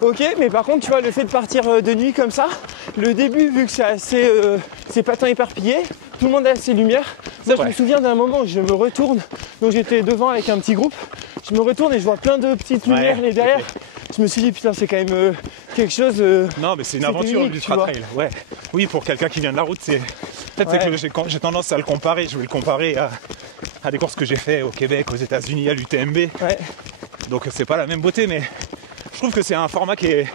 Ok, mais par contre, tu vois, le fait de partir de nuit comme ça, le début, vu que c'est assez, c'est pas tant éparpillé, tout le monde a assez lumière. Ça, je Ouais. me souviens d'un moment où je me retourne, donc j'étais devant avec un petit groupe, je me retourne et je vois plein de petites lumières les derrière. ok. Je me suis dit, putain, c'est quand même quelque chose. Non, mais c'est une C'était aventure unique, l'ultra tu vois. trail. Ouais. Oui, pour quelqu'un qui vient de la route, c'est. Peut-être Ouais. c'est que j'ai tendance à le comparer. Je vais le comparer à des courses que j'ai fait au Québec, aux États-Unis, à l'UTMB. Ouais. Donc c'est pas la même beauté, mais je trouve que c'est un format qui est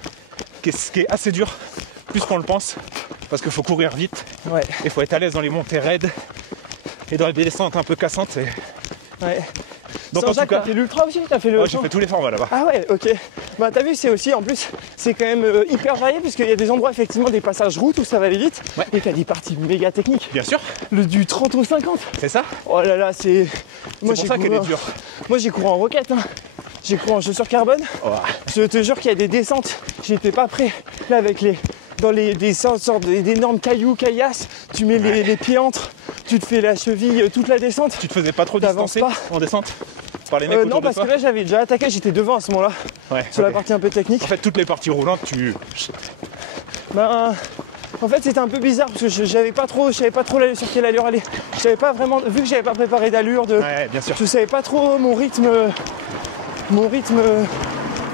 assez dur, plus qu'on le pense, parce qu'il faut courir vite, Ouais. il faut être à l'aise dans les montées raides et dans les descentes un peu cassantes. Ouais. Donc en tout Saint-Jacques, cas, t'as fait l'ultra aussi? T'as fait le. ouais, j'ai fait tous les formats là-bas. Ah ouais, ok. Bah t'as vu, c'est aussi en plus, c'est quand même hyper varié parce qu'il y a des endroits effectivement des passages routes où ça va aller vite. Ouais. Et t'as des parties méga techniques. Bien sûr, Du 30 au 50. c'est ça. Oh là là, c'est. C'est pour ça qu'elle est dure. Moi j'ai couru en roquette. Hein. J'ai couru en chaussures carbone. Oh. Je te jure qu'il y a des descentes. J'étais pas prêt. Là avec des sortes d'énormes cailloux, caillasses, tu mets les pieds entre, tu te fais la cheville toute la descente. Tu te faisais pas trop T'avances distancer pas. en descente par les mecs autour Non, de parce toi? que là j'avais déjà attaqué, j'étais devant à ce moment-là, Ouais, sur la ok. partie un peu technique. En fait, toutes les parties roulantes, tu. Ben, en fait c'était un peu bizarre parce que je savais pas trop sur quelle allure aller. Je savais pas vraiment, vu que j'avais pas préparé d'allure, Ouais, bien sûr. je savais pas trop mon rythme,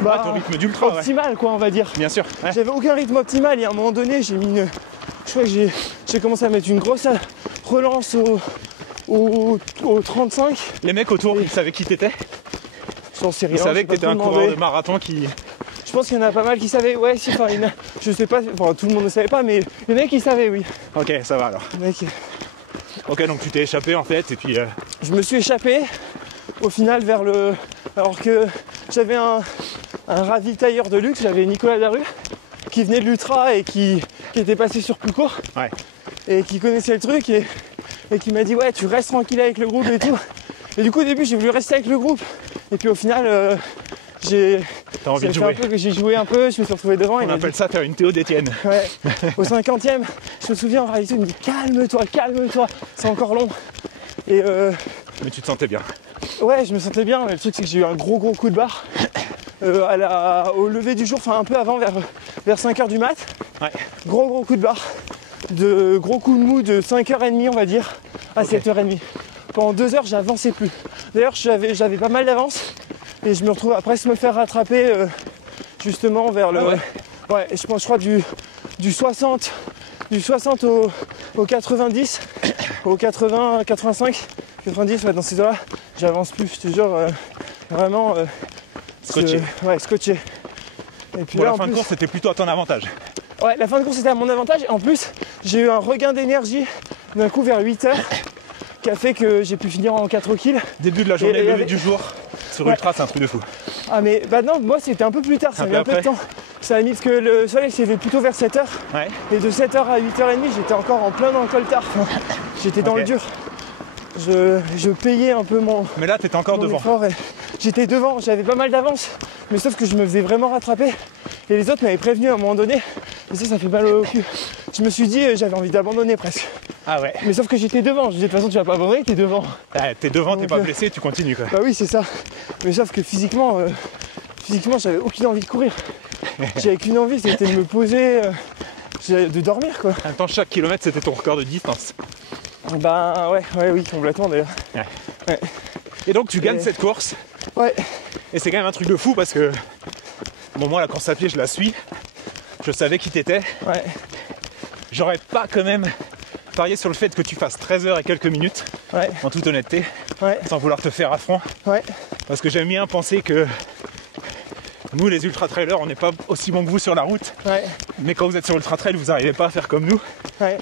Ah, ton rythme d'ultra, ouais. optimal quoi on va dire. Bien sûr. Ouais. J'avais aucun rythme optimal et à un moment donné j'ai mis une. Je crois que j'ai commencé à mettre une grosse relance au 35. Les mecs autour, ils savaient qui t'étais. J'en sais rien. Ils savaient j'ai que pas t'étais trop un demandé. coureur de marathon qui. Je pense qu'il y en a pas mal qui savaient. Ouais, si, enfin, je sais pas, enfin, tout le monde ne savait pas, mais il y en a qui savaient, oui. Ok, ça va alors. Il y en a qui- Ok, donc tu t'es échappé en fait, et puis. Je me suis échappé au final vers le. Alors que j'avais un ravitailleur de luxe, j'avais Nicolas Darue qui venait de l'Ultra et qui était passé sur plus court Ouais. et qui connaissait le truc et qui m'a dit ouais tu restes tranquille avec le groupe et tout. Et du coup au début j'ai voulu rester avec le groupe et puis au final j'ai T'as envie de fait jouer. un peu que j'ai joué un peu, je me suis retrouvé devant. On appelle ça faire une Théo d'Étienne. Ouais, au 50e, je me souviens en réalité, il me dit calme-toi, c'est encore long. Et Mais tu te sentais bien. ouais, je me sentais bien, mais le truc c'est que j'ai eu un gros coup de barre au lever du jour, enfin un peu avant, vers 5h du mat. Ouais. Gros coup de barre, gros coup de mou de 5h30 on va dire, à 7h30. Pendant 2 heures, j'avançais plus. D'ailleurs, j'avais pas mal d'avance et je me retrouve après me faire rattraper justement vers le... Ah ouais. Ouais, je crois du 60 au 90, au 80, 85, 90, ouais, dans ces eaux-là. j'avance plus, je te jure, vraiment Scotché. Ouais, scotché. Et puis Bon, là, la en fin de plus, course c'était plutôt à ton avantage. ouais, la fin de course c'était à mon avantage. Et en plus, j'ai eu un regain d'énergie d'un coup vers 8h qui a fait que j'ai pu finir en 4 kills. Début de la journée, Et lever avec- du jour. Sur Ouais. Ultra, c'est un truc de fou. Ah mais bah non, moi c'était un peu plus tard, ça a Un mis peu un peu de après. temps. Ça a mis parce que le soleil s'est levé plutôt vers 7h. Ouais. Et de 7h à 8h30, j'étais encore en plein dans le coltard. Enfin, j'étais dans Ok. le dur. Je payais un peu mon Mais là, t'étais encore devant. effort. Et j'étais devant, j'avais pas mal d'avance. Mais sauf que je me faisais vraiment rattraper. Et les autres m'avaient prévenu à un moment donné. Et ça fait mal au cul. Je me suis dit, j'avais envie d'abandonner presque. Ah ouais. Mais sauf que j'étais devant. Je disais, de toute façon, tu vas pas abandonner, t'es devant. Ah, t'es devant, t'es Donc, pas blessé, tu continues quoi. Bah oui, c'est ça. Mais sauf que physiquement, j'avais aucune envie de courir. J'avais qu'une envie, c'était de me poser, de dormir quoi. En même temps, chaque kilomètre, c'était ton record de distance. Bah oui, complètement d'ailleurs. Et donc, tu gagnes Et- cette course. Ouais, Et c'est quand même un truc de fou parce que, bon, moi, la course à pied, je la suis. Je savais qui t'étais. ouais, J'aurais pas quand même parié sur le fait que tu fasses 13 heures et quelques minutes, ouais, en toute honnêteté, ouais, sans vouloir te faire affront. ouais, Parce que j'aime bien penser que nous, les ultra-trailers, on n'est pas aussi bons que vous sur la route. ouais, Mais quand vous êtes sur ultra-trail, vous n'arrivez pas à faire comme nous. ouais.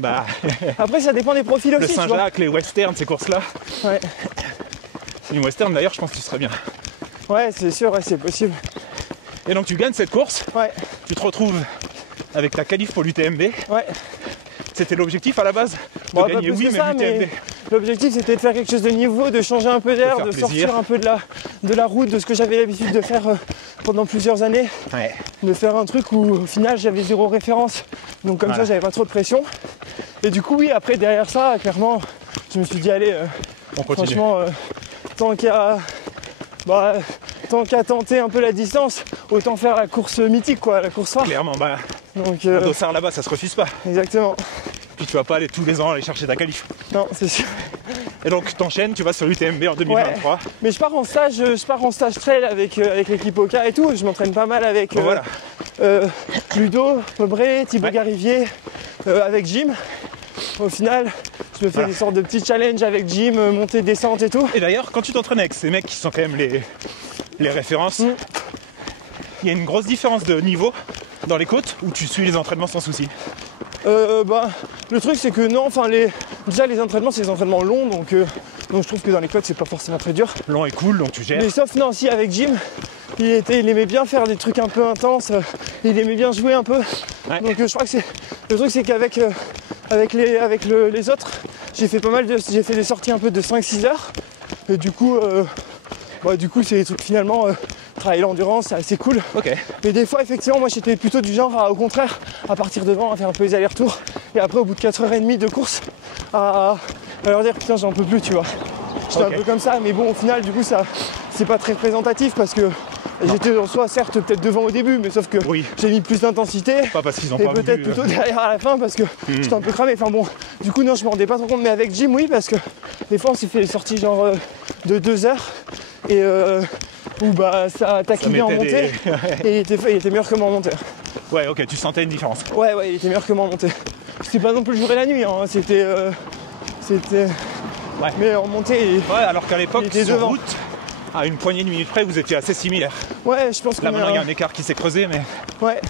Bah, Après ça dépend des profils le aussi, tu vois. Saint-Jacques, les westerns, ces courses-là. Ouais, Une western, d'ailleurs, je pense que tu serais bien. ouais, c'est sûr, ouais, c'est possible. Et donc, tu gagnes cette course. Ouais, Tu te retrouves avec ta qualif pour l'UTMB. ouais. C'était l'objectif à la base de Bon, pas gagner, plus oui, que mais ça, l'UTMB. mais l'objectif c'était de faire quelque chose de nouveau, de changer un peu d'air, faire de plaisir. sortir un peu de la route, de ce que j'avais l'habitude de faire pendant plusieurs années. Ouais. De faire un truc où au final j'avais zéro référence. Donc comme Voilà. ça j'avais pas trop de pression. Et du coup oui, après derrière ça, clairement, je me suis dit allez, On continue. franchement, tant qu'à tenter un peu la distance, autant faire la course mythique quoi, la course phare. Clairement, bah, Donc un dossard là-bas, ça se refuse pas. exactement. Puis tu vas pas aller tous les ans aller chercher ta qualif. Non, c'est sûr. Et donc, t'enchaînes, tu vas sur l'UTMB en 2023. Mais je pars en stage trail avec l'équipe Oka et tout. Je m'entraîne pas mal avec Bon, voilà. Ludo, Aubrey, Thibaut Ouais. Garivier, avec Jim. Au final, je me fais Voilà. des sortes de petits challenges avec Jim, montée, descente et tout. Et d'ailleurs, quand tu t'entraînes avec ces mecs qui sont quand même les références, Mm. il y a une grosse différence de niveau dans les côtes où tu suis les entraînements sans souci. Le truc c'est que non, déjà les entraînements c'est des entraînements longs donc je trouve que dans les côtes c'est pas forcément très dur. Long et cool, donc tu gères. Mais sauf non, si avec Jim, il aimait bien faire des trucs un peu intenses, il aimait bien jouer un peu. Ouais. Donc je crois que le truc c'est qu'avec les autres, j'ai fait des sorties un peu de 5-6 heures. Et du coup c'est des trucs finalement travailler l'endurance, c'est assez cool. Ok. Mais des fois effectivement moi j'étais plutôt du genre au contraire à partir devant, à faire un peu les allers-retours et après au bout de 4h30 de course à leur dire putain j'en peux plus tu vois. J'étais Ok. un peu comme ça mais bon au final du coup ça c'est pas très représentatif parce que j'étais en soi certes peut-être devant au début mais sauf que Oui. j'ai mis plus d'intensité. Pas parce qu'ils ont Et pas peut-être voulu, plutôt derrière à la fin parce que j'étais un peu cramé. Enfin bon, du coup non je me rendais pas trop compte mais avec Jim oui parce que des fois on s'est fait des sorties genre de 2 heures et où bah ça taquinait en mettait montée et il était meilleur que moi en montée. Ouais, ok, tu sentais une différence. Ouais il était meilleur que moi en montée. C'était pas non plus le jour et la nuit hein, c'était Ouais. mais en montée Ouais, alors qu'à l'époque, Il était sur devant. route, à une poignée de minutes près, vous étiez assez similaires. ouais je pense Là, qu'on maintenant, il y a un écart qui s'est creusé, mais ouais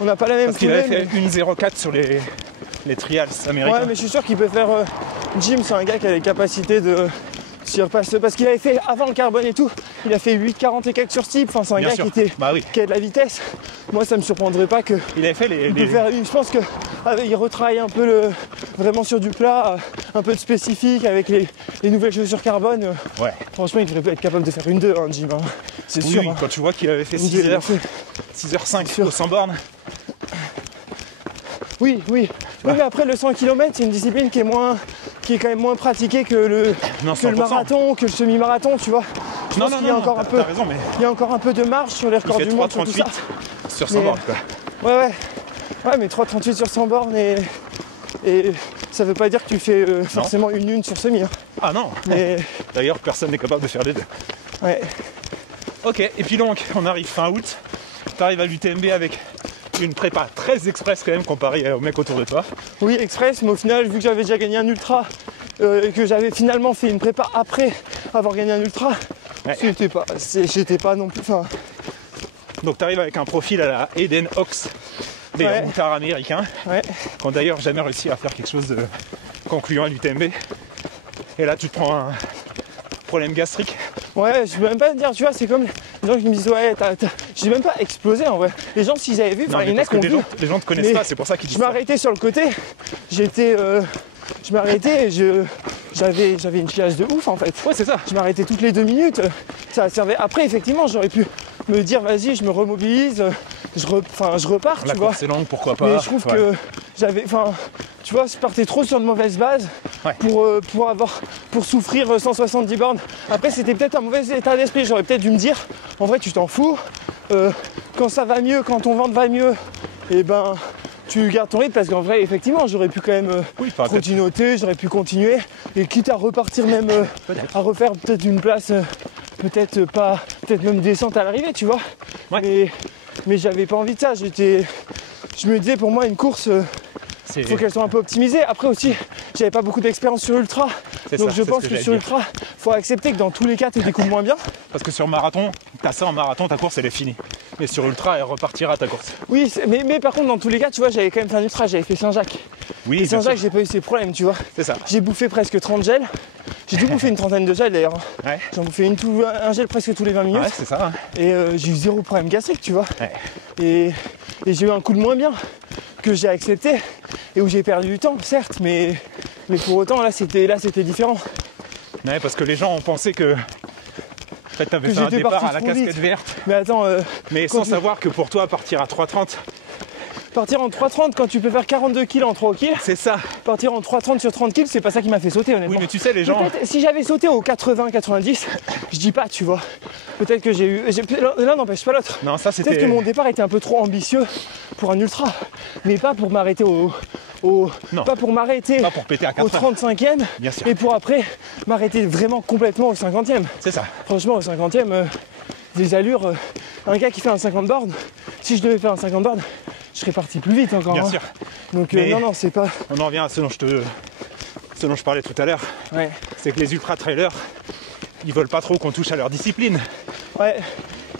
on n'a pas la même parce qu'il foulée, avait fait 1,04 sur les trials américains. ouais mais je suis sûr qu'il peut faire Jim c'est un gars qui a les capacités de surpasser parce qu'il avait fait avant le carbone et tout il a fait 8,40 et quelques sur steep enfin c'est un Bien gars sûr. qui a de la vitesse. Moi ça me surprendrait pas que Il avait fait il peut faire je pense que il retravaille un peu vraiment sur du plat un peu de spécifique avec les nouvelles chaussures carbone Ouais. franchement il devrait être capable de faire une 2 hein, Jim hein. C'est Oui, sûr oui, hein. quand tu vois qu'il avait fait Une 2, 6 il a heures, fait. 6h05 sûr. au 100 bornes. Oui mais après le 100 km c'est une discipline qui est quand même moins pratiquée que le Non, que le 100%. marathon, que le semi-marathon, tu vois. Je pense qu'il y a encore un peu, t'as raison, mais il y a encore un peu de marge sur les il records fait du monde sur tout ça. 3,38 sur 100 Mais- bornes, quoi. Ouais, mais 3,38 sur 100 bornes et ça veut pas dire que tu fais forcément une sur semi. Hein. Ah non. Mais D'ailleurs, personne n'est capable de faire les deux. ouais, Ok, et puis donc, on arrive fin août. T'arrives à l'UTMB avec une prépa très express quand même comparée aux mecs autour de toi. oui, express, mais au final, vu que j'avais déjà gagné un ultra et que j'avais finalement fait une prépa après avoir gagné un ultra, j'étais pas non plus. Enfin, Donc tu arrives avec un profil à la Eden Ox, des routes américains, qui ont d'ailleurs jamais réussi à faire quelque chose de concluant à l'UTMB. Et là tu te prends un problème gastrique. Ouais, je peux même pas te dire, tu vois, c'est comme les gens qui me disent ouais, j'ai même pas explosé en vrai. Les gens s'ils avaient vu, Non, il y en a qui ont vu. les gens te connaissent pas, c'est pour ça qu'ils disent Je m'arrêtais sur le côté, je m'arrêtais et j'avais une chiasse de ouf en fait. Ouais, c'est ça. Je m'arrêtais toutes les 2 minutes, ça servait. Après effectivement j'aurais pu me dire vas-y je me remobilise, je repars, La tu vois. course est longue, pourquoi pas. Mais je trouve que j'avais, tu vois, je partais trop sur de mauvaises bases pour souffrir 170 bornes. Après, c'était peut-être un mauvais état d'esprit. J'aurais peut-être dû me dire, en vrai, tu t'en fous. Quand ça va mieux, quand ton ventre va mieux, et ben, tu gardes ton rythme parce qu'en vrai, effectivement, j'aurais pu quand même continuer, j'aurais pu continuer. Et quitte à repartir même, à refaire peut-être une place, peut-être même descente à l'arrivée, tu vois. Ouais. Mais j'avais pas envie de ça. Je me disais, pour moi, une course, il faut qu'elle soit un peu optimisée. Après aussi, j'avais pas beaucoup d'expérience sur ultra. Donc je pense que sur ultra, faut accepter que dans tous les cas, tu découpes moins bien. Parce que sur marathon, t'as ça en marathon, ta course elle est finie. Mais sur ultra, elle repartira ta course. Oui, mais par contre, dans tous les cas, tu vois, j'avais quand même fait un ultra, j'avais fait Saint-Jacques. Oui, et Saint-Jacques, j'ai pas eu ces problèmes, tu vois. C'est ça. J'ai bouffé presque 30 gels. J'ai dû bouffer une trentaine de gels d'ailleurs. Ouais. J'en bouffais un gel presque tous les 20 minutes. Ouais, c'est ça. Et j'ai eu 0 problème gastrique, tu vois. Ouais. Et j'ai eu un coup de moins bien que j'ai accepté et où j'ai perdu du temps, certes, mais pour autant, là, c'était différent. Ouais, parce que les gens ont pensé que t'avais fait un départ à la casquette verte. Mais attends, mais sans savoir que pour toi, partir à 3,30. Partir en 3,30 quand tu peux faire 42 kg en 3 kg. C'est ça. Partir en 3,30 sur 30 kg, c'est pas ça qui m'a fait sauter, honnêtement. Oui, mais tu sais, les gens. Peut-être si j'avais sauté au 80-90, je dis pas, tu vois. Peut-être que j'ai eu. L'un n'empêche pas l'autre. Non, ça c'était. Peut-être que mon départ était un peu trop ambitieux pour un ultra, mais pas pour m'arrêter Non. Pas pour m'arrêter Pas pour péter à 4 au 35e. Bien sûr. Et pour après m'arrêter vraiment complètement au 50e. C'est ça. Franchement, au 50e, des allures. Un gars qui fait un 50 bornes, si je devais faire un 50 bornes, je serais parti plus vite encore. Bien sûr. Donc Mais non, c'est pas. On en revient à ce dont je parlais tout à l'heure. Ouais. C'est que les ultra-trailers, ils veulent pas trop qu'on touche à leur discipline. Ouais.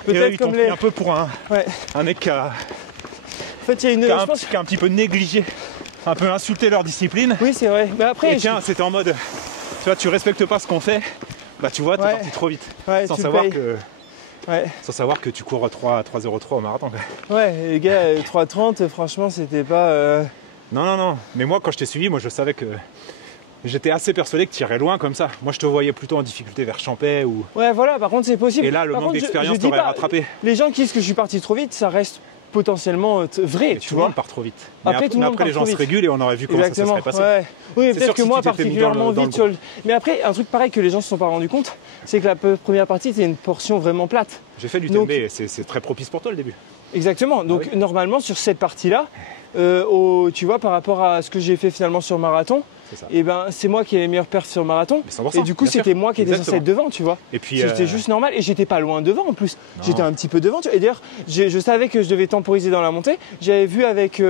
Peut-être comme pris un peu pour un mec qui a, en fait, il y a une. qui a un petit peu négligé, un peu insulté leur discipline. Oui, c'est vrai. Mais après. Et tiens, c'était en mode, tu vois, tu respectes pas ce qu'on fait, bah tu vois, t'es parti trop vite. Ouais, sans savoir que tu cours 3,03 au marathon. Ouais, les gars, 3,30, franchement, c'était pas. Non. Mais moi, quand je t'ai suivi, moi, je savais que j'étais assez persuadé que tu irais loin comme ça. Moi, je te voyais plutôt en difficulté vers Champais ou. Ouais, voilà, par contre, c'est possible. Et là, le manque d'expérience t'aurait rattrapé. Les gens qui disent que je suis parti trop vite, ça reste potentiellement vrai, tu vois. Tout le monde part trop vite. Mais après les gens se régulent et on aurait vu comment ça se serait passé. Ouais. Oui, peut-être que moi, si particulièrement vite sur le. Mais après, un truc pareil que les gens ne se sont pas rendus compte, c'est que la première partie, c'était une portion vraiment plate. J'ai fait l'UTMB et c'est très propice pour toi le début. Exactement. Donc, normalement, sur cette partie-là, tu vois, par rapport à ce que j'ai fait finalement sur marathon, et ben c'est moi qui ai les meilleures perfs sur marathon. 100%, et du coup, c'était moi qui étais censé être devant, tu vois. Et puis c'était juste normal et j'étais pas loin devant en plus. J'étais un petit peu devant. Et d'ailleurs, je savais que je devais temporiser dans la montée. J'avais vu avec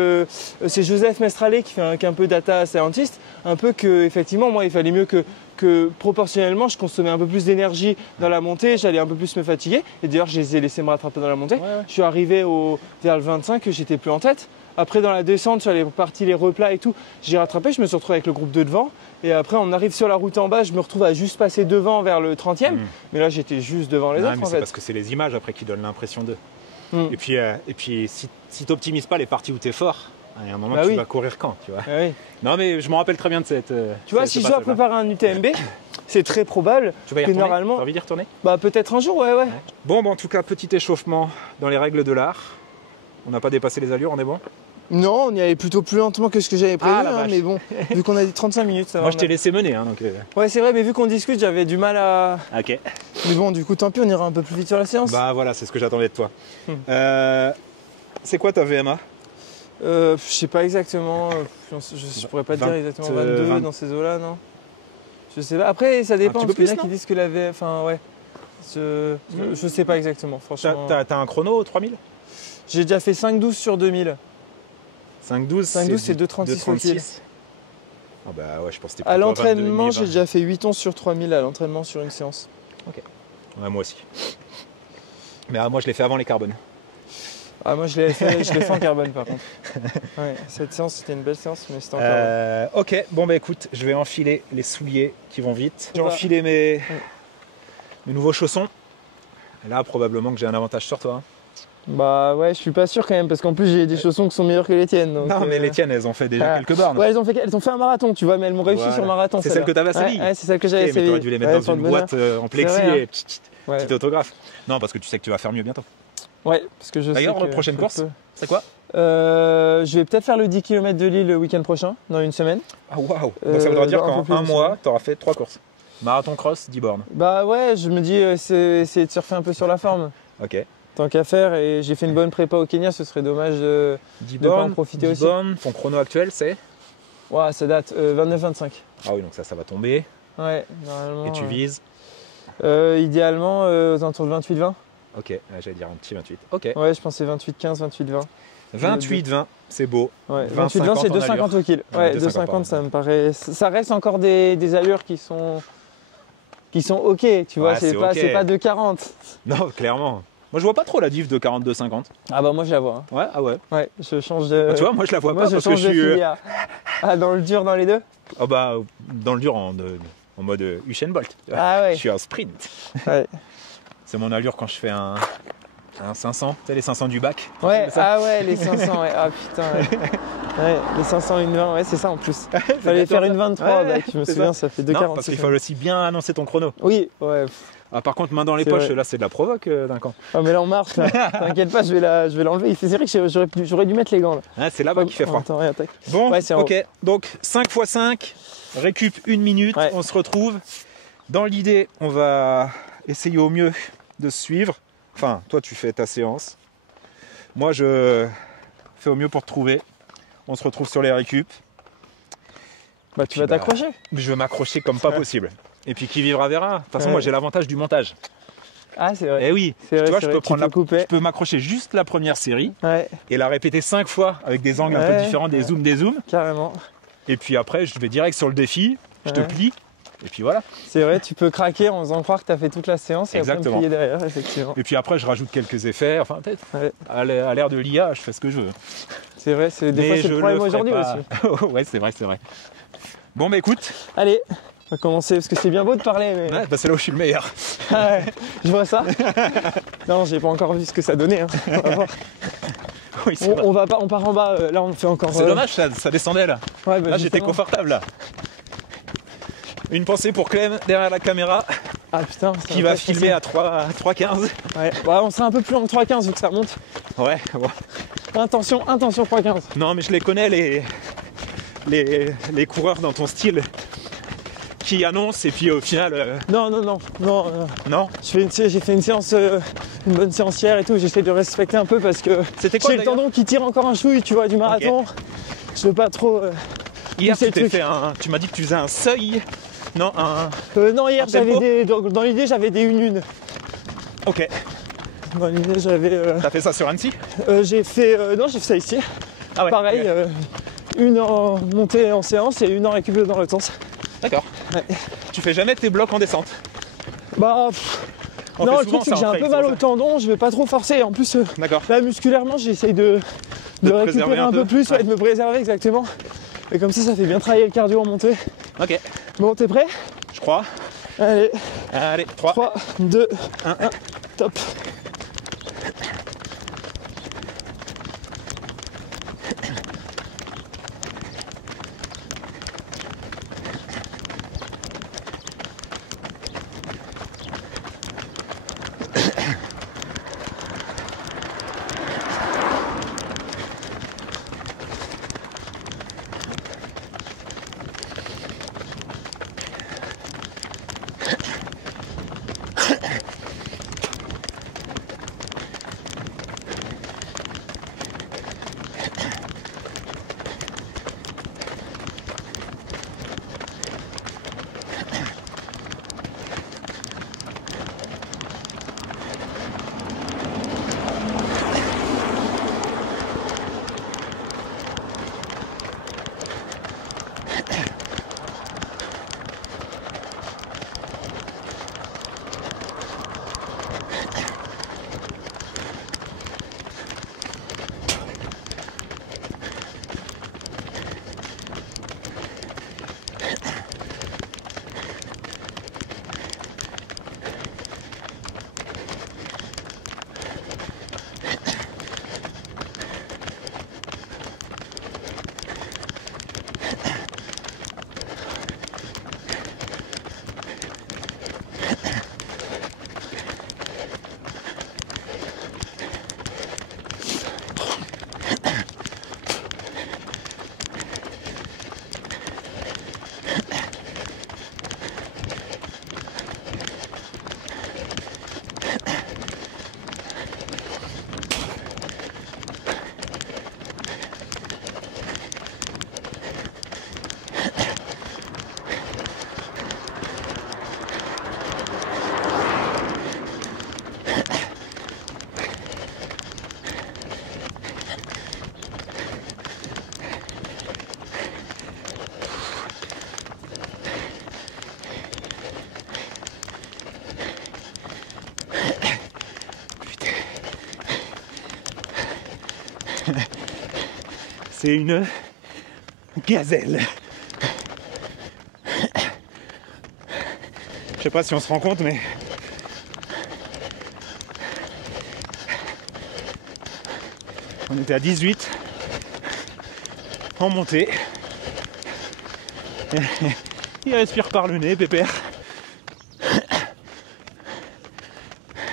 c'est Joseph Mestrallet qui est un peu data scientist, un peu que effectivement moi il fallait mieux que proportionnellement je consommais un peu plus d'énergie dans la montée, j'allais un peu plus me fatiguer. Et d'ailleurs, je les ai laissés me rattraper dans la montée. Ouais. Je suis arrivé vers le 25, j'étais plus en tête. Après, dans la descente, sur les parties, les replats et tout, j'ai rattrapé, je me suis retrouvé avec le groupe 2 devant. Et après, on arrive sur la route en bas, je me retrouve à juste passer devant vers le 30e. Mais là, j'étais juste devant les autres, mais c'est parce que c'est les images après qui donnent l'impression d'eux. Et puis si tu n'optimises pas les parties où tu es fort, il y a un moment tu vas courir quand, tu vois. Oui. Non, mais je me rappelle très bien de cette... Tu vois, si je dois préparer un UTMB, c'est très probable que normalement... Tu as envie d'y retourner ? Bah peut-être un jour, ouais. Bon, en tout cas, petit échauffement dans les règles de l'art. On n'a pas dépassé les allures, on est bon ? Non, on y allait plutôt plus lentement que ce que j'avais prévu, mais bon, vu qu'on a dit 35 minutes, ça va. Moi, je t'ai laissé mener, donc... Ouais, c'est vrai, mais vu qu'on discute, j'avais du mal à... Ok. Mais bon, du coup, tant pis, on ira un peu plus vite sur la séance. Bah voilà, c'est ce que j'attendais de toi. C'est quoi ta VMA ? Je sais pas exactement, je pourrais pas te dire exactement 22 dans ces eaux-là, non. Je sais pas. Après, ça dépend, parce qu'il y en a qui disent que la VMA... Enfin, ouais. Je sais pas exactement, franchement. T'as un chrono 3000 ? J'ai déjà fait 5,12 sur 2000. 5,12, 5,12 c'est 2,36 au kill. Ah bah ouais, je pense que t'es À plutôt l'entraînement, 22,5, j'ai déjà fait 8 onces sur 3000 à l'entraînement sur une séance. Ouais, moi aussi. Mais moi, je l'ai fait avant les carbones. Ah, moi, je l'ai fait en carbone par contre. Ouais, cette séance, c'était une belle séance, mais c'était en carbone. Ok, bon bah écoute, je vais enfiler les souliers qui vont vite. J'ai Bah. enfilé mes nouveaux chaussons. Et là, probablement que j'ai un avantage sur toi. Bah ouais, je suis pas sûr quand même, parce qu'en plus, j'ai des chaussons qui sont meilleurs que les tiennes. Donc, Non, mais les tiennes, elles ont fait déjà quelques bornes. Ouais, elles ont fait un marathon, tu vois, mais elles m'ont réussi Voilà. sur le marathon. C'est celle que t'avais à Séville. Ouais, c'est celle que j'avais à Mais Séville. t'aurais dû les mettre dans une boîte en plexi vrai, hein. et Ouais. petit autographe. Non, parce que tu sais que tu vas faire mieux bientôt. Ouais, parce que je sais D'ailleurs, que prochaine je course, peux. c'est quoi? Je vais peut-être faire le 10 km de Lille le week-end prochain, dans une semaine. Ah waouh. Donc ça voudra dire un peu qu'en plus un de mois, semaine. t'auras fait 3 courses. Marathon cross, 10 bornes. Bah ouais, je me dis, c'est essayer de surfer un peu sur la forme. Ok. Tant qu'à faire, et j'ai fait une bonne prépa au Kenya, ce serait dommage de 10 pas en bornes, profiter 10 aussi. bornes, ton chrono actuel c'est? Ouais, ça date 29-25. Ah oui, donc ça va tomber. Ouais, normalement. Et tu vises? Idéalement, aux alentours de 28-20. Ok, j'allais dire un petit 28. Ok. Ouais, je pensais 28-15, 28-20. 28-20, c'est beau. Ouais, 20, 28-20, c'est 50 en 2,50 au kill. Ouais, Ouais, 2,50 2,50, ça me paraît. Ça reste encore des allures qui sont ok, tu vois, Ouais, c'est pas, ok. c'est pas 2,40. Non, clairement. Moi je vois pas trop la diff de 42-50. Ah bah moi je la vois. Ouais, ah ouais. Ouais, je change de. Tu vois, moi je la vois moi pas je parce que change je de suis. filière. Ah, dans le dur, dans les deux. Oh bah, dans le dur en mode Usain Bolt. Ah ouais. Je suis en sprint. Ouais. C'est mon allure quand je fais un 500. Tu sais, les 500 du bac. Ouais, C'est ça. ah ouais, les 500, ouais. Ah putain, ouais. Ouais, les 500, une 20, ouais, c'est ça en plus. Fallait bientôt faire ça. une 23, Ouais, bah, je me c'est souviens, ça fait 2,40. Non, parce qu'il fallait aussi bien annoncer ton chrono. Oui, ouais. Ah, par contre, main dans les C'est poches, vrai. là c'est de la provoque d'un camp. Oh, mais là on marche, là. T'inquiète pas, je vais l'enlever. C'est vrai que j'aurais dû mettre les gants là. Ah, c'est là-bas qu'il fait froid. Attends, regarde, tac. Bon, Ouais, c'est en ok. Donc 5 x 5, récup 1 minute, Ouais. on se retrouve. Dans l'idée, on va essayer au mieux de se suivre. Enfin, toi tu fais ta séance. Moi je fais au mieux pour te trouver. On se retrouve sur les récup. Bah, tu vas t'accrocher. Je vais m'accrocher comme pas possible. Et puis qui vivra verra. De toute façon, Ouais. moi j'ai l'avantage du montage. Ah, c'est vrai. Eh oui, C'est vrai, tu vois, c'est je vrai. peux prendre Tu peux couper. je peux m'accrocher juste la première série Ouais, et la répéter 5 fois avec des angles un peu Ouais. différents, des zooms. carrément. Et puis après, je vais direct sur le défi, je te Ouais. plie. Et puis voilà. C'est vrai, tu peux craquer en faisant croire que t'as fait toute la séance et Exactement. après me plier derrière, effectivement. Et puis après, je rajoute quelques effets. Enfin, peut-être Ouais. à l'ère de l'IA, je fais ce que je veux. C'est vrai, des fois c'est le problème aujourd'hui aussi. aussi. Ouais, c'est vrai. Bon, bah écoute, Allez, on va commencer parce que c'est bien beau de parler, mais. ouais, bah, c'est là où je suis le meilleur. Ah ouais, je vois ça. Non, j'ai pas encore vu ce que ça donnait. Hein. On va voir. Oui, c'est vrai. On part en bas. Là, on fait encore. C'est dommage, ça descendait là. Ouais, bah, Là, j'étais justement. confortable là. Une pensée pour Clem derrière la caméra Ah putain, ça qui pas va se filmer passer. à 3,15. Ouais, bah, on sera un peu plus long que 3,15 vu que ça monte. Ouais, bon. Attention, 3,15. Non, mais je les connais, les coureurs dans ton style qui annoncent et puis au final, Non. non. J'ai fait une séance, une bonne séance hier et tout. J'essaie de respecter un peu parce que C'était quoi j'ai le d'ailleurs tendon qui tire encore un chouille, tu vois, du marathon. Je veux pas trop. Hier, c'est tu le t'es truc. fait tu m'as dit que tu faisais un seuil. Non, Non, hier, Un tempo dans l'idée, j'avais des 1-1. Ok. Dans l'idée, j'avais. T'as fait ça sur Annecy? J'ai fait. Non, j'ai fait ça ici. Ah ouais. Pareil, ok. une en montée en séance et une en récup dans l'autre sens. D'accord. Ouais. Tu fais jamais tes blocs en descente? Bah. On non, fait le souvent truc, c'est ça que j'ai en un trail, peu c'est mal pour au tendon, je vais pas trop forcer. En plus, D'accord. là, musculairement, j'essaye de te récupérer préserver un un peu peu. plus, ouais, Ouais. de me préserver exactement. Et comme ça fait bien travailler le cardio en montée. Ok. Bon, t'es prêt? Je crois. Allez, Allez, 3, 3, 2, 1. 1, top. C'est une gazelle. Je sais pas si on se rend compte, mais on était à 18 en montée. Il respire par le nez, pépère.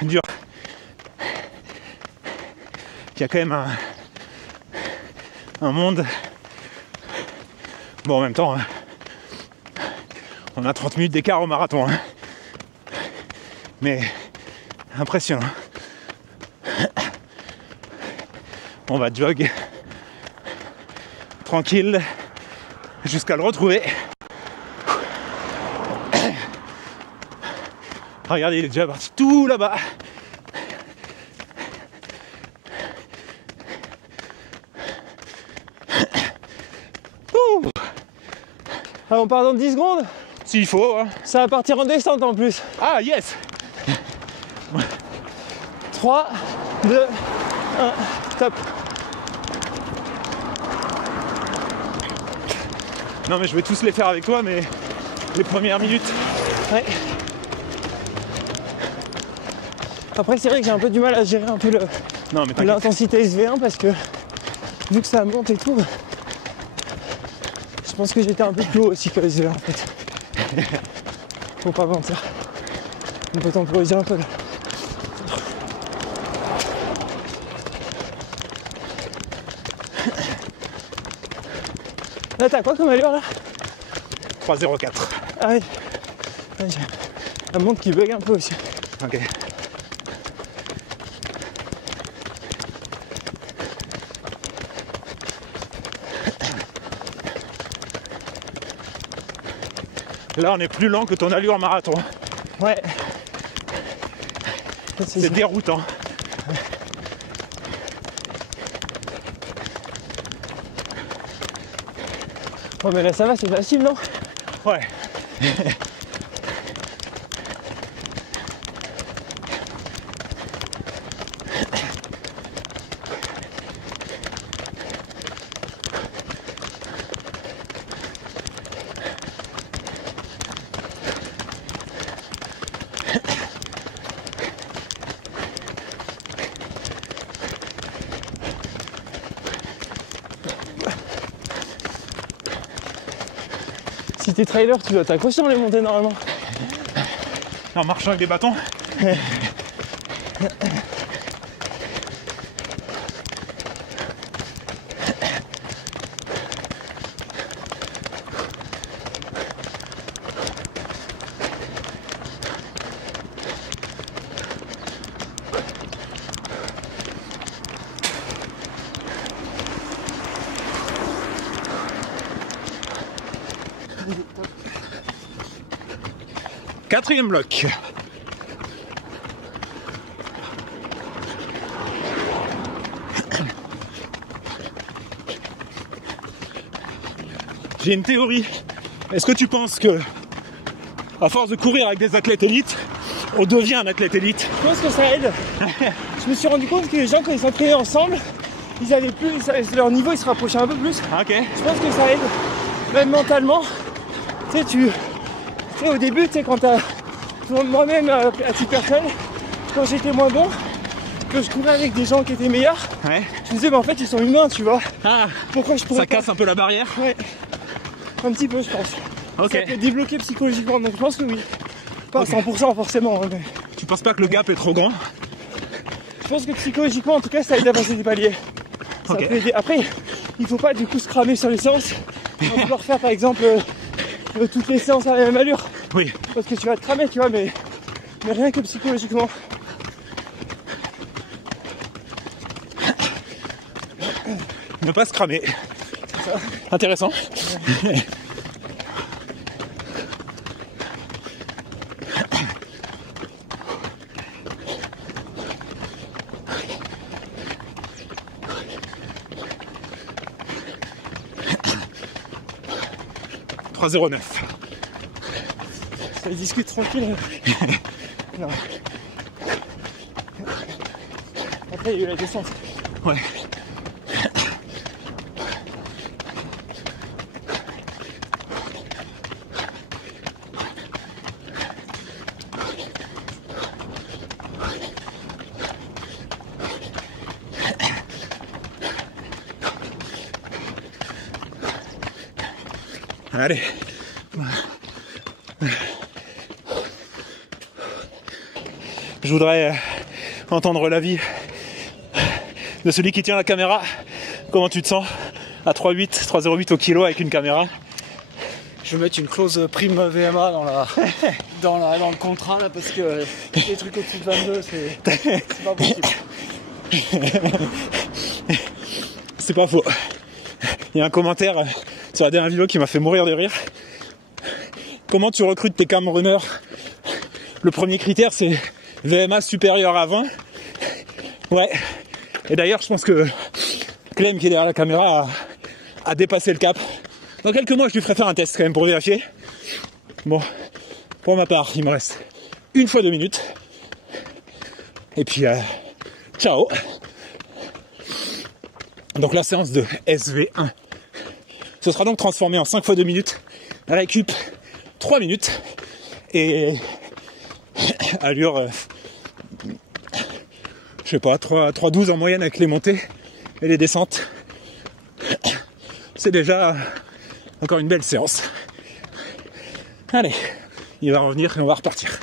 Dur. Il y a quand même un monde. Bon, en même temps, on a 30 minutes d'écart au marathon. Mais impressionnant. On va jog tranquille jusqu'à le retrouver. Regardez, il est déjà parti tout là-bas. Ah, on part dans 10 secondes? S'il faut. Hein. Ça va partir en descente en plus. Ah, yes! 3, 2, 1, top. Non, mais je vais tous les faire avec toi, mais les premières minutes. Ouais. Après, c'est vrai que j'ai un peu du mal à gérer un peu l'intensité SV1 parce que vu que ça monte et tout, je pense que j'étais un peu plus haut aussi que SV1 en fait. Faut pas mentir. On peut temporiser un peu là. Là, t'as quoi comme allure là? 3,04. Ah oui. Ouais, j'ai un montre qui bug un peu aussi. Ok. Là, on est plus lent que ton allure en marathon. Ouais. C'est déroutant. Oh mais là ça va, c'est facile non? Ouais. Si t'es trailer, tu dois t'accrocher dans les montées normalement. En marchant avec des bâtons. Quatrième bloc. J'ai une théorie. Est-ce que tu penses que, à force de courir avec des athlètes élites, on devient un athlète élite? Je pense que ça aide. Je me suis rendu compte que les gens, quand ils s'entraînaient ensemble, ils avaient plus, leur niveau il se rapprochait un peu plus. Ok. Je pense que ça aide, même mentalement. Tu sais, au début, tu sais, quand t'as. Moi-même, à titre personnel, quand j'étais moins bon, que je courais avec des gens qui étaient meilleurs, Ouais. je me disais, mais en fait, ils sont humains, tu vois. Ah, Pourquoi je pourrais ça casse un peu la barrière. Ouais. Un petit peu, je pense. Ok. Ça peut débloquer psychologiquement, donc je pense que oui. Pas 100% forcément, hein, mais Tu penses pas que le gap est trop grand? je pense que psychologiquement, en tout cas, ça aide à passer des paliers. Ça Ok. peut aider. Après, il faut pas du coup se cramer sur les séances. On va pouvoir faire par exemple toutes les séances à la même allure. Oui. Parce que tu vas te cramer, tu vois, mais rien que psychologiquement. Ne pas se cramer. Intéressant. « 3,09. Ça discute tranquille. Non. Après, il y a eu la descente. Ouais. Allez. Je voudrais entendre l'avis de celui qui tient la caméra. Comment tu te sens à 3,08 au kilo avec une caméra? Je vais mettre une clause prime VMA dans le contrat là, parce que les trucs au-dessus de 22, c'est pas possible. C'est pas faux. Il y a un commentaire sur la dernière vidéo qui m'a fait mourir de rire. Comment tu recrutes tes camrunners? Le premier critère, c'est VMA supérieur à 20. Ouais. Et d'ailleurs, je pense que Clem, qui est derrière la caméra, a dépassé le cap. Dans quelques mois, je lui ferai faire un test quand même pour vérifier. Bon, pour ma part, il me reste une fois 2 minutes. Et puis, ciao. Donc la séance de SV1, ce sera donc transformé en 5 fois 2 minutes, récup 3 minutes, et allure, je sais pas, 3,12 en moyenne avec les montées et les descentes. C'est déjà encore une belle séance. Allez, il va revenir et on va repartir.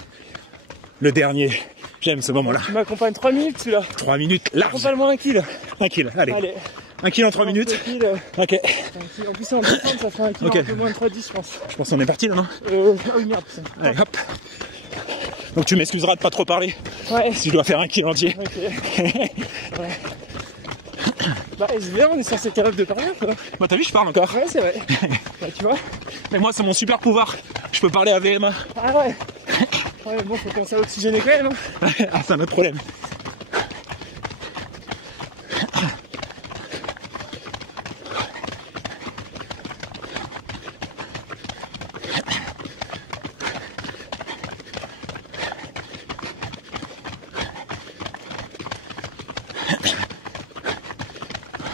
Le dernier, j'aime ce moment-là. Tu m'accompagnes 3 minutes celui-là. 3 minutes large. Totalement 1 kill. 1 kill, allez. 1 kill en 3 minutes. 1 kill, ok. 1 kill. En plus c'est en descente, ça fait 1 kill Okay. un peu moins de 3,10 je pense. Je pense qu'on est parti là, non? Ah oui merde. Putain. Allez, hop. Donc tu m'excuseras de pas trop parler. Ouais. Si je dois faire 1 kill entier. Ok. Ouais. Bah SVR, on est censé être capable de parler un peu. Bah t'as vu, je parle encore. Ouais c'est vrai. Bah tu vois. Mais moi c'est mon super pouvoir. Je peux parler à VMA. Ah ouais. Ouais bon, faut penser à oxygéner quand même. Hein. Ah, c'est un autre problème.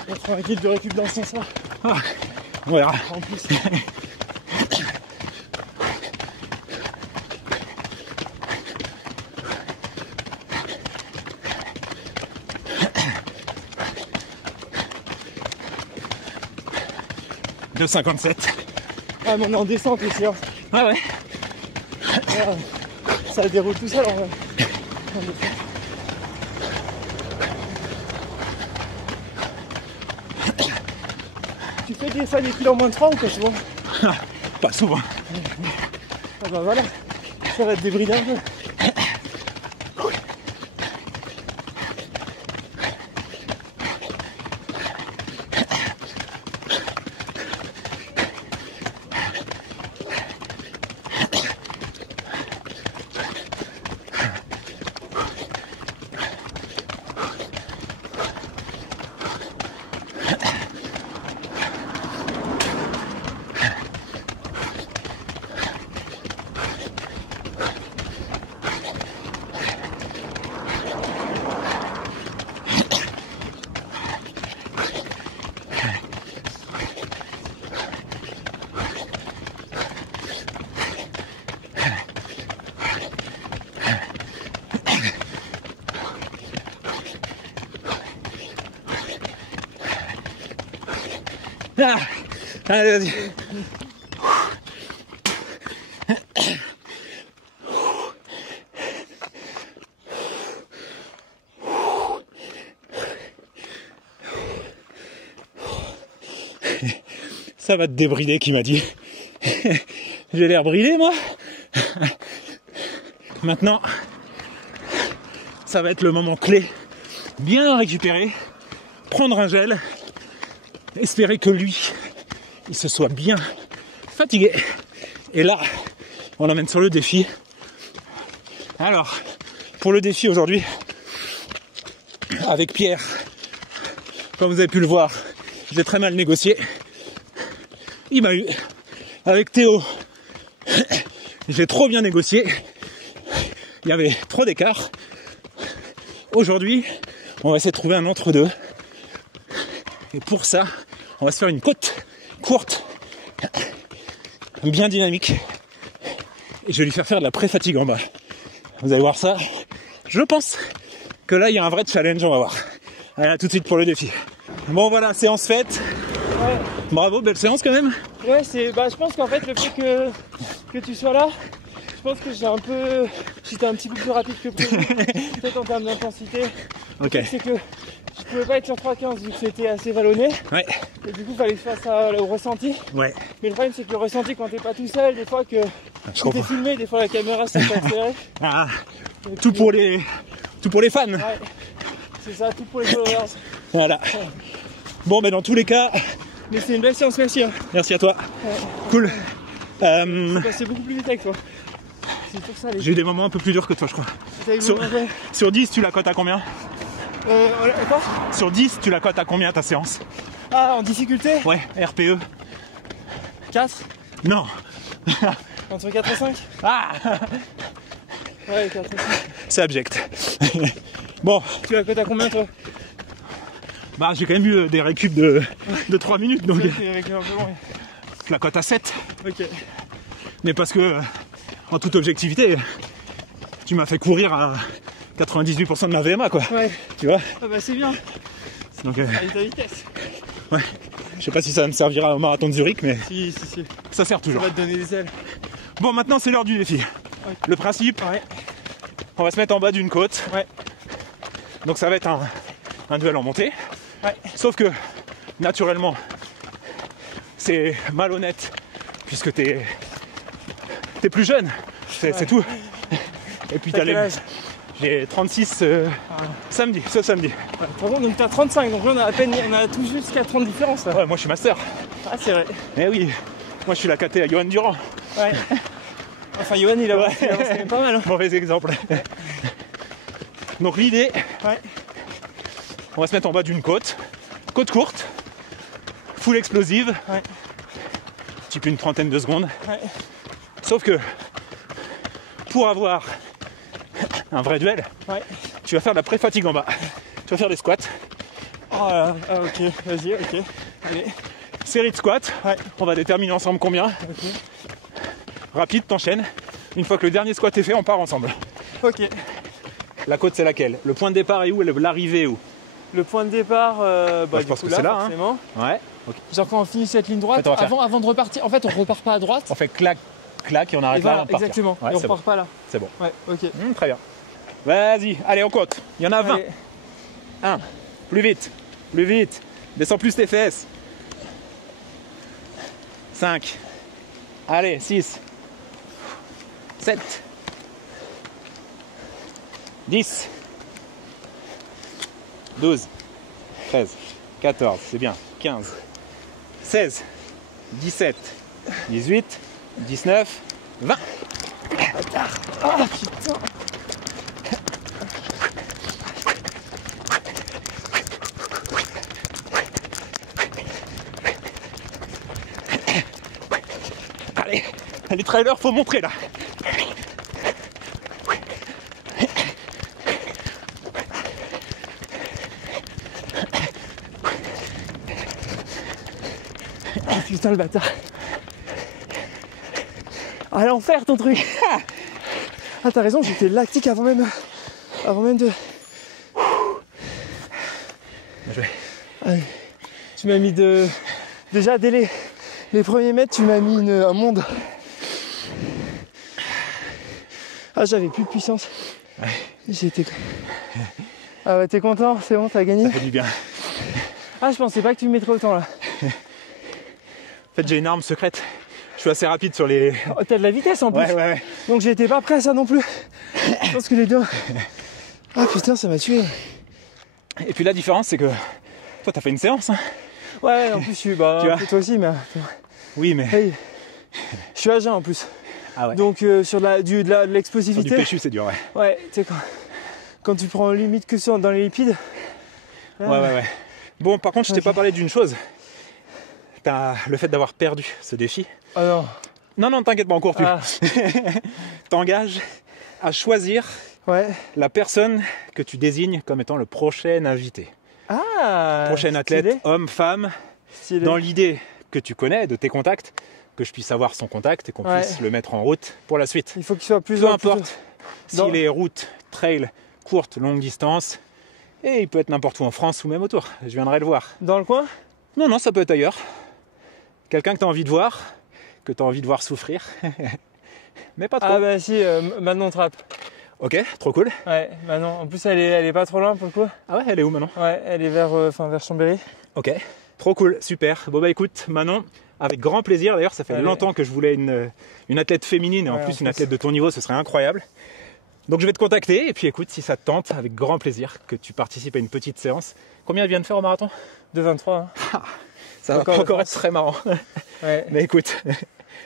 On fera un guide de récup dans ce sens-là. Ah, on verra. En plus. De 57. Ah mais on est en descente aussi hein. Ah ouais. Ça déroule tout seul en vrai. Tu fais des kills en moins de 3 ou pas souvent? Pas souvent. Ah bah voilà, ça va te débrider un peu. Ah, allez, vas-y. Ça va te débrider, qui m'a dit. J'ai l'air bridé, moi. Maintenant, ça va être le moment clé. Bien récupérer, prendre un gel, espérer que lui, il se soit bien fatigué. Et là, on l'emmène sur le défi. Alors, pour le défi aujourd'hui, avec Pierre, comme vous avez pu le voir, j'ai très mal négocié. Il m'a eu. Avec Théo, j'ai trop bien négocié. Il y avait trop d'écart. Aujourd'hui, on va essayer de trouver un entre-deux. Et pour ça, on va se faire une côte courte, bien dynamique. Et je vais lui faire faire de la pré-fatigue en bas. Vous allez voir ça. Je pense que là, il y a un vrai challenge, on va voir. Allez, à tout de suite pour le défi. Bon voilà, séance faite. Ouais. Bravo, belle séance quand même. Ouais, je pense qu'en fait, le fait que tu sois là, je pense que j'étais un petit peu plus rapide que prévu, peut-être en termes d'intensité. Ok. C'est que je pouvais pas être sur 3,15 vu que c'était assez vallonné. Ouais. Et du coup, il fallait que je fasse ça au ressenti. Ouais. Mais le problème, c'est que le ressenti, quand t'es pas tout seul, des fois que Je quand t'es comprends. filmé, des fois la caméra s'est accélérée. Ah, tout pour les fans. Ouais, c'est ça, tout pour les followers. Voilà. Bon, mais dans tous les cas, Mais c'est une belle séance, merci. Hein. merci à toi. Cool. C'est beaucoup plus vite avec toi. C'est pour ça, les J'ai eu des moments un peu plus durs que toi, je crois. T'as eu Sur, mon anglais. sur 10, tu la cotes à combien? Quoi Sur 10, tu la cotes à combien ta séance? Ah, en difficulté Ouais, RPE. 4 Non. Entre 4 et 5 Ah, Ouais, 4 et 5. c'est abject. Bon, Tu la cotes à combien, toi bah j'ai quand même eu des récup de 3 minutes, donc Avec un peu long. je la cote à 7. Ok. Mais parce que, en toute objectivité, tu m'as fait courir à 98% de ma VMA, quoi. Ouais. Tu vois? Ah bah c'est bien. Donc, Avec ta vitesse. ouais. Je sais pas si ça me servira au marathon de Zurich, mais Si. ça sert Ça toujours. va te donner des ailes. Bon, maintenant c'est l'heure du défi. Ouais. Le principe, Ouais. on va se mettre en bas d'une côte. Ouais. Donc ça va être un duel en montée. Ouais. Sauf que, naturellement, c'est malhonnête, puisque t'es plus jeune. C'est tout. Et puis T'as quel âge j'ai 36 samedi, ce samedi. Ouais, pardon, donc t'as 35, donc là on a tout juste 4 ans de différence là. Ouais, moi je suis master. Ah c'est vrai. Eh oui, moi je suis la KT à Johan Durand. Ouais. Enfin Johan il avance quand même pas mal. Hein. Mauvais exemple. Donc l'idée, Ouais. on va se mettre en bas d'une côte courte, full explosive, Ouais. type une trentaine de secondes. Ouais. Sauf que pour avoir un vrai duel, Ouais. tu vas faire de la pré-fatigue en bas. Tu vas faire des squats, Oh là là. Ah ok, vas-y, ok. Allez. série de squats. Ouais. On va déterminer ensemble combien. Ok. Rapide, t'enchaînes. Une fois que le dernier squat est fait, on part ensemble. Ok. La côte, c'est laquelle? Le point de départ est où? L'arrivée est où? Le point de départ, je du pense coup, que c'est là, hein. forcément. Ouais. Ok. Genre quand on finit cette ligne droite, En fait, on va faire- avant de repartir, en fait on repart pas à droite. On fait clac, clac et on Et arrête là voilà, avant de partir. exactement. Ouais, et on c'est bon. repart pas là. C'est bon. Ouais, ok. Très bien. Vas-y, allez, on compte. Il y en a 20. Allez. 1. Plus vite. Plus vite. Descends plus tes fesses. 5. Allez, 6. 7. 10. 12. 13. 14. C'est bien. 15. 16. 17. 18. 19. 20. Ah putain. Allez, les trailers, faut montrer là. Ah putain le bâtard. Ah l'enfer ton truc. Ah t'as raison, j'étais lactique avant même de. Bien joué. Ouais. Tu m'as mis de. Déjà dès les premiers mètres tu m'as mis un monde. Ah j'avais plus de puissance. Ouais. J'étais. Ah ouais t'es content, c'est bon, t'as gagné. Ça fait du bien. Ah je pensais pas que tu me mettrais autant là. En fait, j'ai une arme secrète. Je suis assez rapide sur les. Oh, t'as de la vitesse en plus. Ouais. Donc j'étais pas prêt à ça non plus. Je pense que les deux. Ah putain ça m'a tué. Et puis la différence, c'est que toi, t'as fait une séance. Hein. Ouais en plus je suis. Bah Tu un vois peu toi aussi mais. Oui, mais. Hey. Je suis à jeun en plus. Ah ouais. Donc sur de Sur du l'explosivité. péchu, c'est dur, ouais. Ouais, tu sais quand tu prends limite que ça dans les lipides. Ouais. Bon, par contre, je t'ai Ok. pas parlé d'une chose. T'as le fait d'avoir perdu ce défi. Ah non. Non, t'inquiète pas, on court plus. Ah, T'engages à choisir ouais. la personne que tu désignes comme étant le prochain invité. Ah. Prochain athlète, stylé, homme, femme, stylé. dans l'idée que tu connais de tes contacts, que je puisse avoir son contact et qu'on Ouais. puisse le mettre en route pour la suite. Il faut qu'il soit plus Peu en plus- importe dans- s'il est route, trail, courte, longue distance, et il peut être n'importe où en France ou même autour. Je viendrai le voir. Dans le coin. Non, ça peut être ailleurs. Quelqu'un que tu as envie de voir, souffrir. Mais pas trop. Ah bah si, Manon Trapp. Ok, trop cool. Ouais, Manon. En plus, elle est pas trop loin pour le coup. Ah ouais, elle est où Manon? Ouais, elle est vers Chambéry. Ok, trop cool, super. Bon bah écoute, Manon, avec grand plaisir. D'ailleurs, ça fait longtemps que je voulais une athlète féminine et en plus une athlète de ton niveau, ce serait incroyable. Donc je vais te contacter et puis écoute, si ça te tente, avec grand plaisir que tu participes à une petite séance. Combien elle vient de faire au marathon? 2,23. Hein. Ça va encore être très marrant. Ouais. Mais écoute,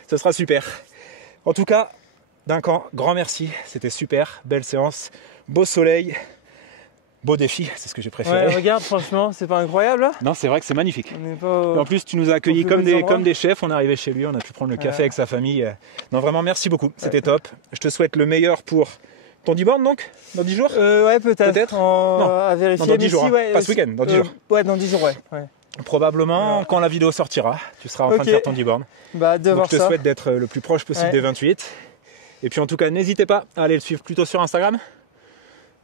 ce sera super. En tout cas, Duncan, grand merci, c'était super, belle séance, beau soleil, beau défi, c'est ce que j'ai préféré. Ouais, regarde, franchement, c'est pas incroyable là? Non, c'est vrai que c'est magnifique. On n'est pas. Et en plus, tu nous as accueillis comme des chefs, on est arrivé chez lui, on a pu prendre le café avec sa famille. Non, vraiment, merci beaucoup, c'était top. Je te souhaite le meilleur pour ton 10 bornes donc, dans 10 jours? Ouais, peut-être. Non, à vérifier. non, dans 10 jours, si, ouais, pas ce week-end, dans 10 jours. Ouais, dans 10 jours, ouais. Probablement, quand la vidéo sortira, tu seras en train de faire ton 10 bornes. Bah, de donc voir je te souhaite d'être le plus proche possible des 28. Et puis en tout cas, n'hésitez pas à aller le suivre plutôt sur Instagram.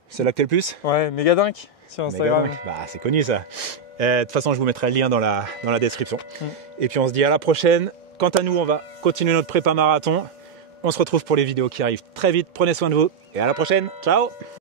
C'est là que t'es le plus. Ouais, Megadunk sur Instagram. Megadunk. Bah, c'est connu ça. De toute façon, je vous mettrai le lien dans la description. Et puis on se dit à la prochaine. Quant à nous, on va continuer notre prépa marathon. On se retrouve pour les vidéos qui arrivent très vite. Prenez soin de vous et à la prochaine. Ciao!